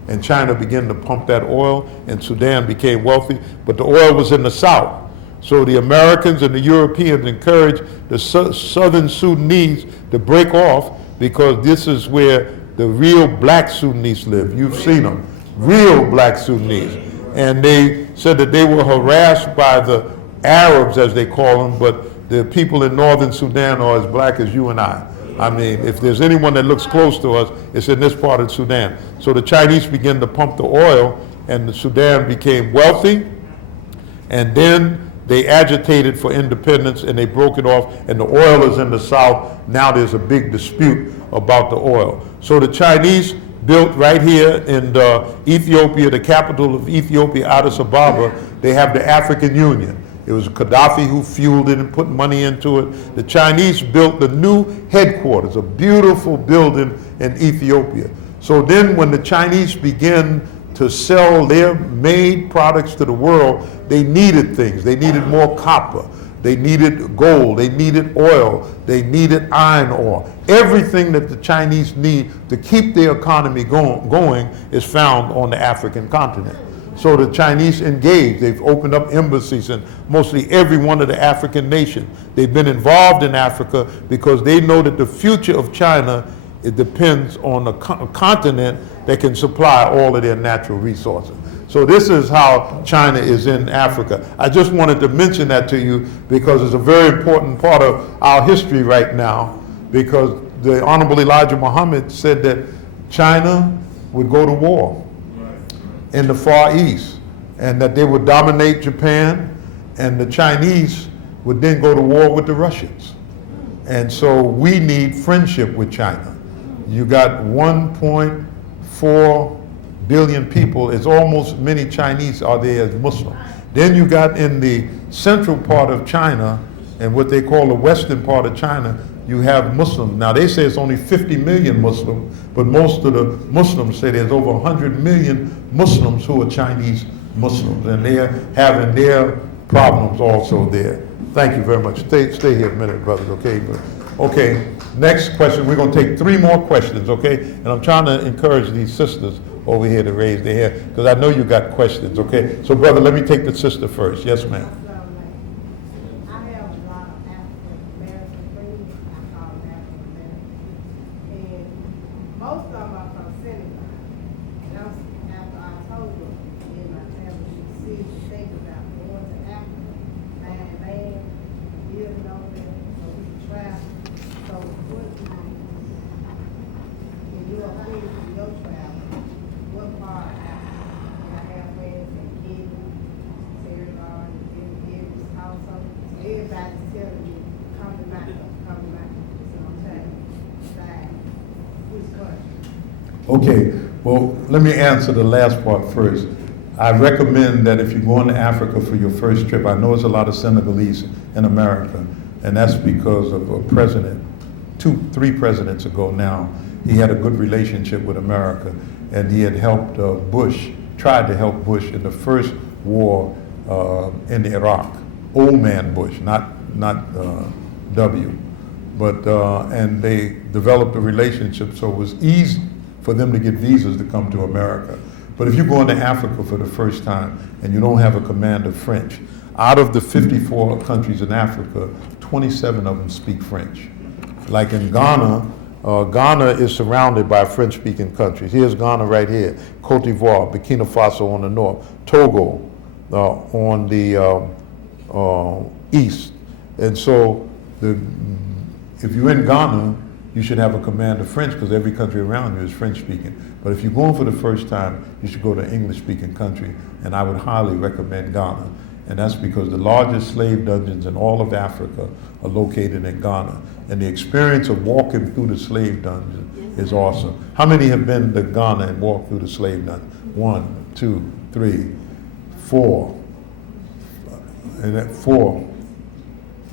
and China began to pump that oil, and Sudan became wealthy, but the oil was in the south. So the Americans and the Europeans encouraged the southern Sudanese to break off because this is where the real black Sudanese live. You've seen them, real black Sudanese. And they said that they were harassed by the Arabs, as they call them, but the people in northern Sudan are as black as you and I. I mean, if there's anyone that looks close to us, it's in this part of Sudan. So the Chinese began to pump the oil, and the Sudan became wealthy, and then they agitated for independence and they broke it off, and the oil is in the south. Now there's a big dispute about the oil. So the Chinese built right here in Ethiopia, the capital of Ethiopia, Addis Ababa, they have the African Union. It was Gaddafi who fueled it and put money into it. The Chinese built the new headquarters, a beautiful building in Ethiopia. So then when the Chinese began to sell their made products to the world, they needed things. They needed more copper. They needed gold. They needed oil. They needed iron ore. Everything that the Chinese need to keep their economy going is found on the African continent. So the Chinese engaged. They've opened up embassies in mostly every one of the African nations. They've been involved in Africa because they know that the future of China, it depends on a continent that can supply all of their natural resources. So this is how China is in Africa. I just wanted to mention that to you because it's a very important part of our history right now, because the Honorable Elijah Muhammad said that China would go to war in the Far East, and that they would dominate Japan, and the Chinese would then go to war with the Russians. And so we need friendship with China. You got 1.4 billion people. It's almost many Chinese are there as Muslim. Then you got in the central part of China, and what they call the western part of China, you have Muslims. Now they say it's only 50 million Muslims, but most of the Muslims say there's over 100 million Muslims who are Chinese Muslims, and they're having their problems also there. Thank you very much. Stay here a minute, brothers, okay? Okay, next question. We're going to take 3 more questions, okay? And I'm trying to encourage these sisters over here to raise their hand, because I know you got questions, okay? So, brother, let me take the sister first. Yes, ma'am. I have a lot of African American friends. I call them African American. And most of them are from Senegal. And that was after I told them in my family to see to think about going to Africa, buying land, building over there, so we can travel. So what in your opinion, in your travel, what part of Africa? And I have friends in Kenya, Senegal, and also, everybody's telling me, come to Macca. So I'm saying, which country? Okay, well, let me answer the last part first. I recommend that if you're going to Africa for your first trip, I know there's a lot of Senegalese in America, and that's because of a president, 3 presidents ago now, he had a good relationship with America, and he had helped tried to help Bush in the first war in Iraq. Old man Bush, not W. But, and they developed a relationship, so it was easy for them to get visas to come to America. But if you're going to Africa for the first time and you don't have a command of French, out of the 54 countries in Africa, 27 of them speak French. Like in Ghana, Ghana is surrounded by French-speaking countries. Here's Ghana right here, Cote d'Ivoire, Burkina Faso on the north, Togo on the east. And so if you're in Ghana, you should have a command of French because every country around you is French-speaking. But if you're going for the first time, you should go to an English-speaking country, and I would highly recommend Ghana. And that's because the largest slave dungeons in all of Africa are located in Ghana. And the experience of walking through the slave dungeon is awesome. How many have been to Ghana and walked through the slave dungeon? 1, 2, 3, 4. And that 4.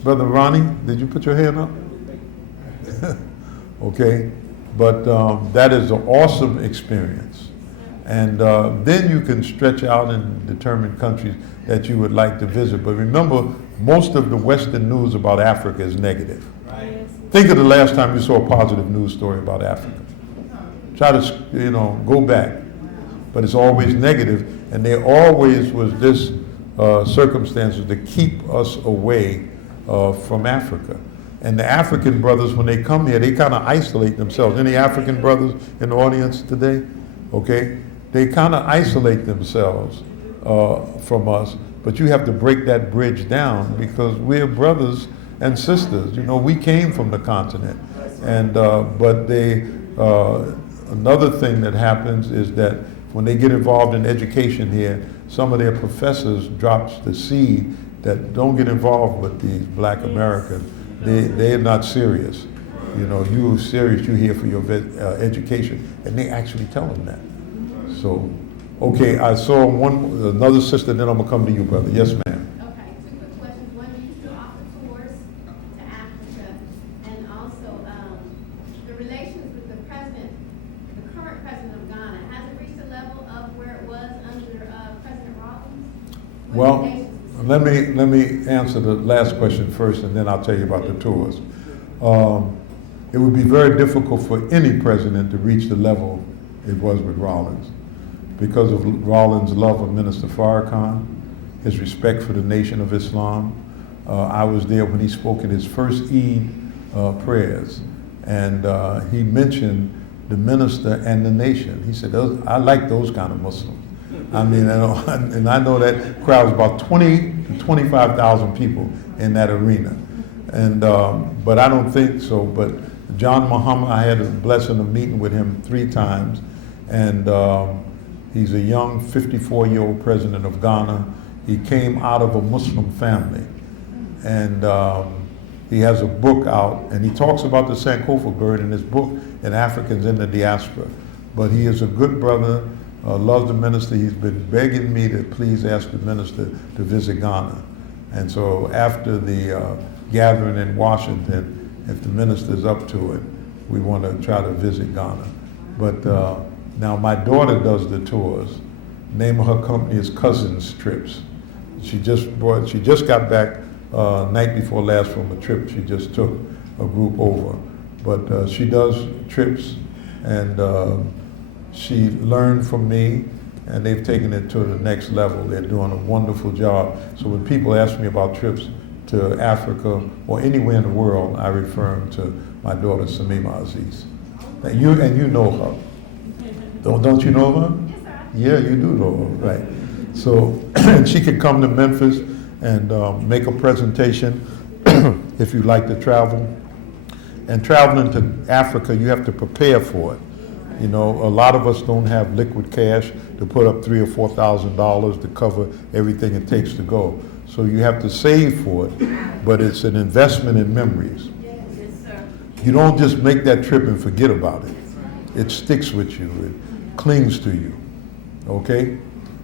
Brother Ronnie, did you put your hand up? Okay, but that is an awesome experience. And then you can stretch out and determine countries that you would like to visit. But remember, most of the Western news about Africa is negative. Right. Think of the last time you saw a positive news story about Africa. Try to, go back. But it's always negative, and there always was this circumstances to keep us away from Africa. And the African brothers, when they come here, they kind of isolate themselves. Any African brothers in the audience today? Okay? They kind of isolate themselves from us, but you have to break that bridge down because we're brothers and sisters. We came from the continent. And, but another thing that happens is that when they get involved in education here, some of their professors drops the seed that don't get involved with these black Americans. They're not serious. You're serious, you're here for your education. And they actually tell them that. So, okay, I saw another sister, then I'm gonna come to you, brother. Yes, ma'am. Okay, 2 quick questions. One, do you still offer tours to Africa? And also, the relations with the current president of Ghana, has it reached a level of where it was under President Rollins? Well, let me answer the last question first, and then I'll tell you about the tours. It would be very difficult for any president to reach the level it was with Rollins because of Rollins' love of Minister Farrakhan, his respect for the Nation of Islam. I was there when he spoke in his first Eid prayers, and he mentioned the minister and the nation. He said, I like those kind of Muslims. I mean, and I know that crowd was about 20 to 25,000 people in that arena. And, but I don't think so. But John Muhammad, I had the blessing of meeting with him 3 times. And he's a young 54-year-old president of Ghana. He came out of a Muslim family. And he has a book out, and he talks about the Sankofa bird in his book, and Africans in the diaspora. But he is a good brother. Loves the minister. He's been begging me to please ask the minister to visit Ghana. And so after the gathering in Washington, if the minister's up to it, we want to try to visit Ghana. But now my daughter does the tours. Name of her company is Cousins Trips. She just got back night before last from a trip. She just took a group over. But she does trips, and she learned from me, and they've taken it to the next level. They're doing a wonderful job. So when people ask me about trips to Africa or anywhere in the world, I refer them to my daughter Samima Aziz. And you know her. Don't you know her? Yes, sir. Yeah, you do know her, right. So and she could come to Memphis and make a presentation if you like to travel. And traveling to Africa, you have to prepare for it. You know, a lot of us don't have liquid cash to put up $3,000 or $4,000 to cover everything it takes to go. So you have to save for it, but it's an investment in memories. Yes, sir. You don't just make that trip and forget about it. It sticks with you, it clings to you. Okay?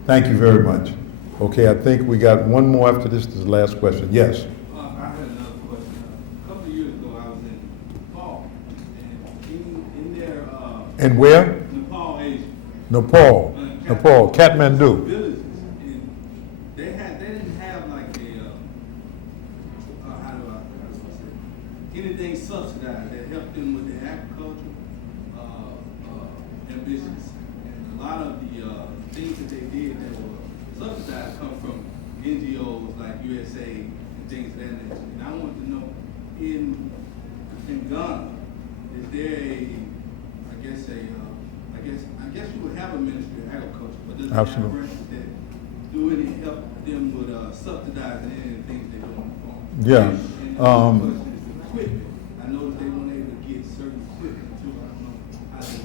Thank you very much. Okay, I think we got one more after this. This is the last question. Yes? I had another question. A couple of years ago, I was in Nepal, and in their And where? Nepal, Asia. Nepal. Nepal. Kathmandu. Villages, and they didn't have like a how do I say, anything subsidized that helped them with their agriculture and business. And a lot of the things that they did that were subsidized come from NGOs like USA and things of that nature. And I want to know, in Ghana, is there I guess you would have a ministry of agriculture, but does it have Absolutely. branches that do any help them with subsidizing any of the things they're doing on the farm? Yeah. And the question is equipment. I know that they weren't able to get certain equipment too. I don't know how they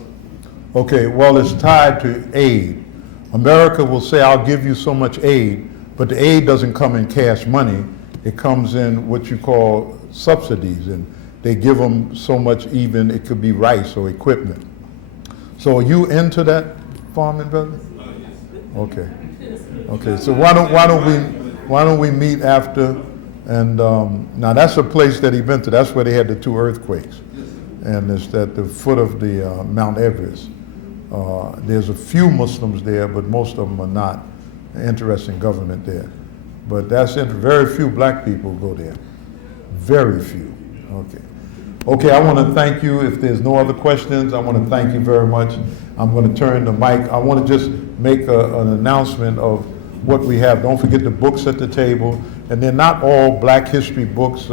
work. Okay, well, it's tied to aid. America will say, I'll give you so much aid, but the aid doesn't come in cash money. It comes in what you call subsidies, and they give them so much, even it could be rice or equipment. So are you into that farming, brother? Okay. Okay, so why don't we meet after? And now that's a place that he been to. That's where they had the 2 earthquakes, and it's at the foot of the Mount Everest. There's a few Muslims there, but most of them are not. Interesting government there. But very few black people go there. Very few. Okay. Okay, I want to thank you. If there's no other questions, I want to thank you very much. I'm going to turn the mic. I want to just make an announcement of what we have. Don't forget the books at the table. And they're not all Black history books,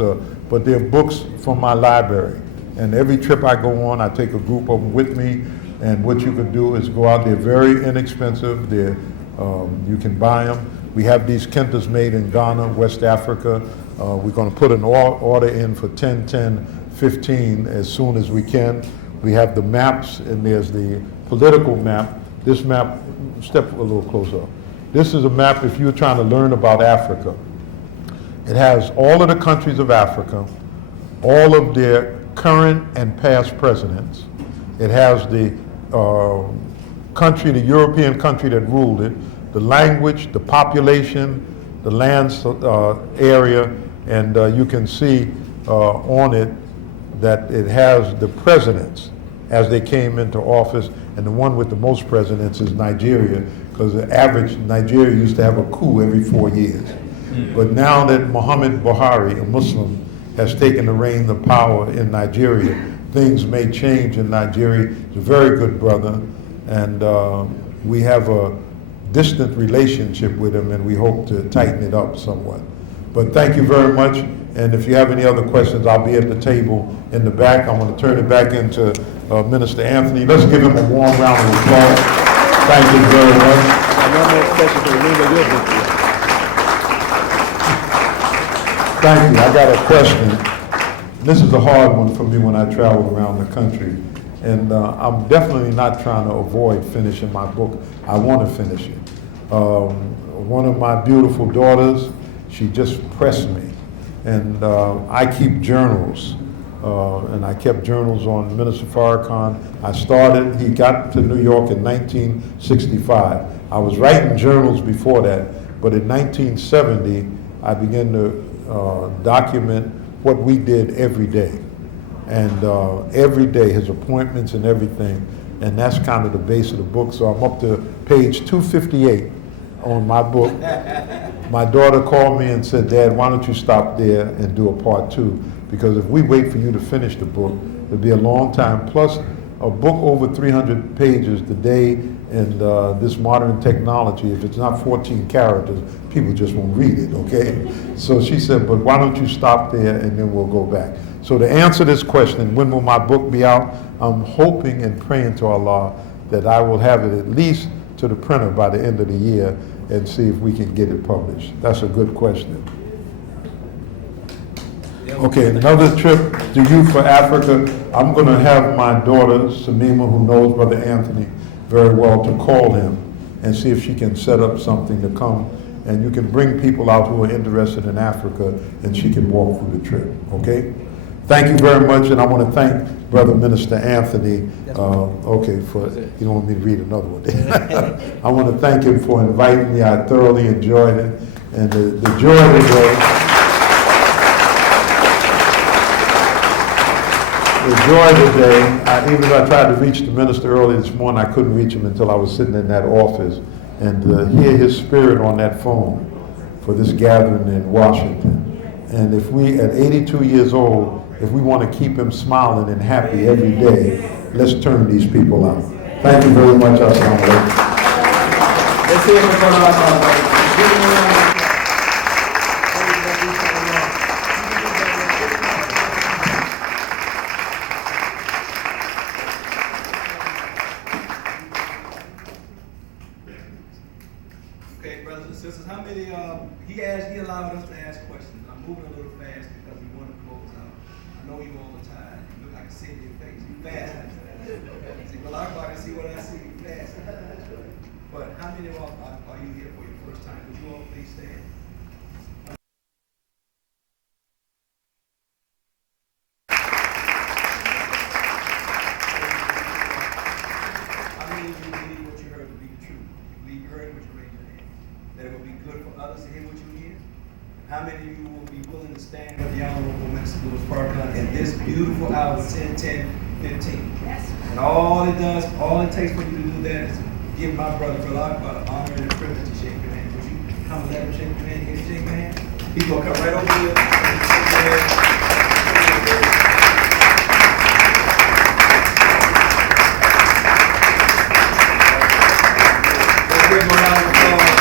but they're books from my library. And every trip I go on, I take a group of them with me. And what you can do is go out. They're very inexpensive. You can buy them. We have these Kentas made in Ghana, West Africa. We're going to put an order in for 10, 10, 15 as soon as we can. We have the maps, and there's the political map. This map, step a little closer. This is a map if you're trying to learn about Africa. It has all of the countries of Africa, all of their current and past presidents. It has the country, the European country that ruled it, the language, the population, the land area, and you can see on it that it has the presidents as they came into office, and the one with the most presidents is Nigeria, because the average Nigeria used to have a coup every 4 years. But now that Muhammad Buhari, a Muslim, has taken the reins of power in Nigeria, things may change in Nigeria. He's a very good brother, and we have a distant relationship with him, and we hope to tighten it up somewhat. But thank you very much, and if you have any other questions, I'll be at the table in the back. I'm going to turn it back into Minister Anthony. Let's give him a warm round of applause. Thank you very much. One more question for Lena. Thank you. I got a question. This is a hard one for me when I travel around the country. And I'm definitely not trying to avoid finishing my book. I want to finish it. One of my beautiful daughters, she just pressed me. And I keep journals. And I kept journals on Minister Farrakhan. He got to New York in 1965. I was writing journals before that, but in 1970, I began to document what we did every day. And every day, his appointments and everything, and that's kind of the base of the book. So I'm up to page 258 on my book. My daughter called me and said, Dad, why don't you stop there and do a part 2? Because if we wait for you to finish the book, it'll be a long time. Plus, a book over 300 pages today in this modern technology, if it's not 14 characters, people just won't read it, okay? So she said, but why don't you stop there and then we'll go back. So to answer this question, when will my book be out? I'm hoping and praying to Allah that I will have it at least to the printer by the end of the year and see if we can get it published. That's a good question. Okay, another trip to Youth for Africa. I'm going to have my daughter, Samima, who knows Brother Anthony very well, to call him and see if she can set up something to come. And you can bring people out who are interested in Africa, and she can walk through the trip, okay? Thank you very much, and I want to thank Brother Minister Anthony, okay, for, you don't want me to read another one. I want to thank him for inviting me. I thoroughly enjoyed it, and the joy of the day. The joy of the day, even though I tried to reach the minister early this morning, I couldn't reach him until I was sitting in that office, and to hear his spirit on that phone for this gathering in Washington. And if we, at 82 years old, if we want to keep him smiling and happy every day, let's turn these people out. Thank you very much. Assalamu alaikum. Let's hear it for Brother Akbar. Okay, brothers and sisters, how many, he allowed us to ask questions. I'm moving a little fast because we want to close out. I know you all the time. You look, I can see it in your face. You fast. See, well, I can see what I see. You fast. But how many of y'all are you here for your first time? Would you all please stand? How many of you believe what you heard to be the truth? You believe you heard what you raised your hand? That it will be good for others to hear what you hear? How many of you will be willing to stand with the Honorable Minister FARRAKHAN in this beautiful hour, 10, 10, 15? Yes. And all it takes for you to do that is give my brother Akbar the honor and the privilege to shake your hand. Would you come and let him shake your hand? Can you shake your hand? He's going to come right over here. Let's give him a round of applause.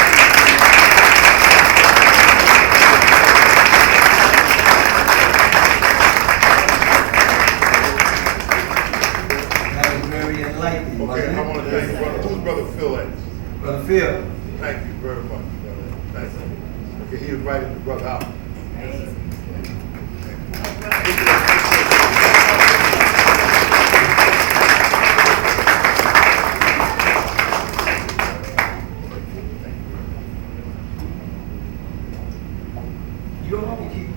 That was very enlightening. Okay, wasn't I it? want to thank Brother, who's Brother Phil at? Brother Phil. Thank you very much, brother. Thank you. Okay, he invited the brother out. You all can keep.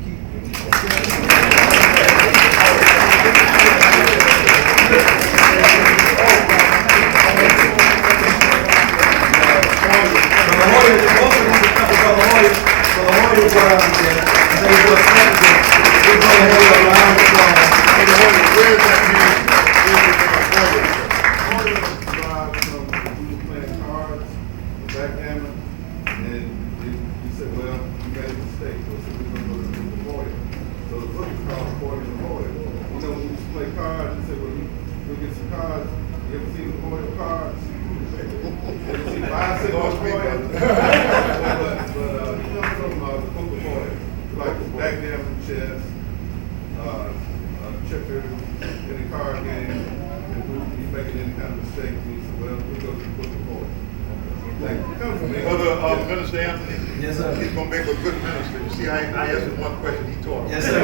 Checker in the card game, and he's making any kind of mistake, we said, well, we'll go to the book report. Come from me. Brother Minister Anthony, Yes, sir. he's going to make a good minister. You see, I asked him one question, he taught me. Yes, sir.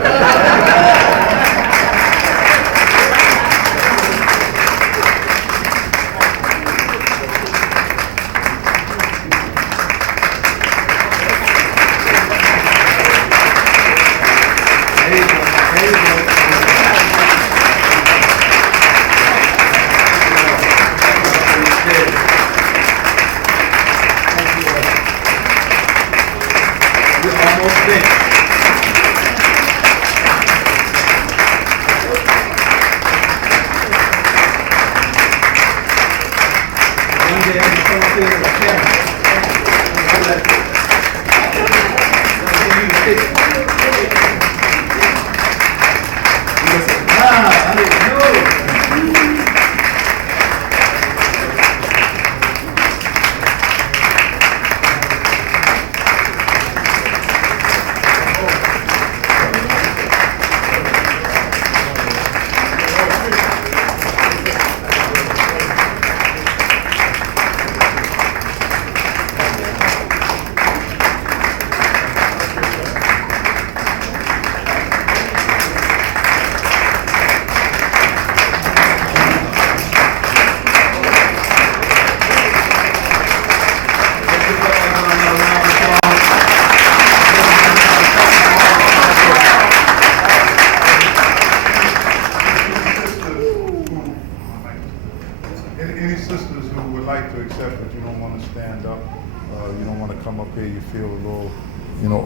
come up here, you feel a little,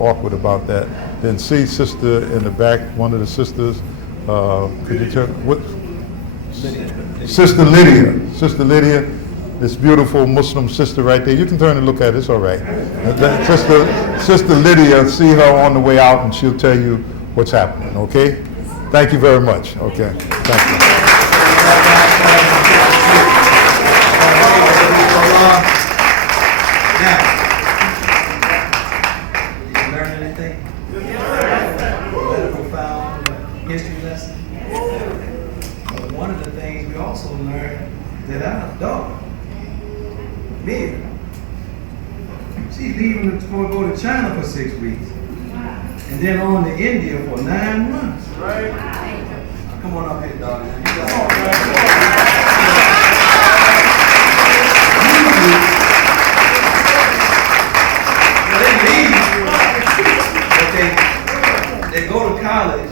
awkward about that. Then see sister in the back, one of the sisters. Could you tell what? Sister Lydia. Sister Lydia, this beautiful Muslim sister right there. You can turn and look at it. It's all right. Sister Lydia, see her on the way out, and she'll tell you what's happening. Okay? Thank you very much. Okay. Thank you. Now, did you learn anything? A profound history lesson. But one of the things we also learned that our daughter, Mia, she's leaving to go to China for 6 weeks, and then on to India for 9 months. Right? Come on up here, darling. They go to college,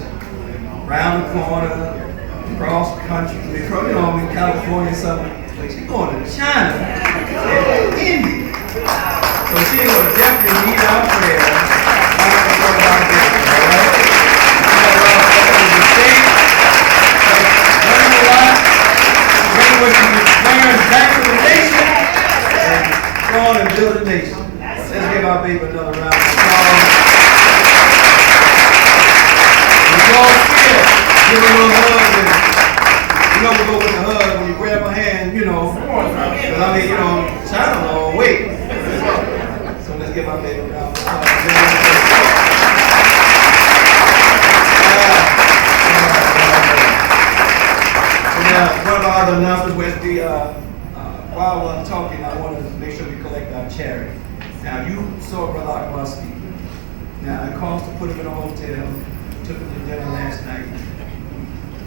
round the corner, cross country, in California, something. Like she's going to China and India. So she will definitely need our prayer. Learn a lot, bring what you learn back to the nation, and go on and build a nation. Let's give our baby another round of applause. Give her a little hug, and we go with the hug when you grab her hand, because China a long way. So let's give our baby a round of applause. Now, one of our other announcements was while I'm talking, I want to make sure we collect our charity. Now, you saw Brother Akbar speak. Now, it cost to put him in a hotel, took him to dinner last night.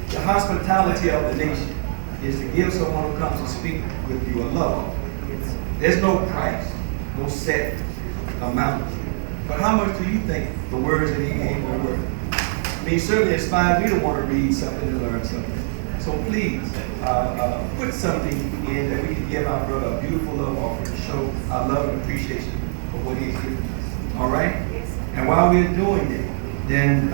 The hospitality of the nation is to give someone who comes to speak with you a love. There's no price, no set amount. But how much do you think the words that he gave were worth? I mean, certainly inspired me to want to read something and learn something. So please, put something in that we can give our brother a beautiful love offering to show our love and appreciation for what he's given us. All right? And while we're doing it, then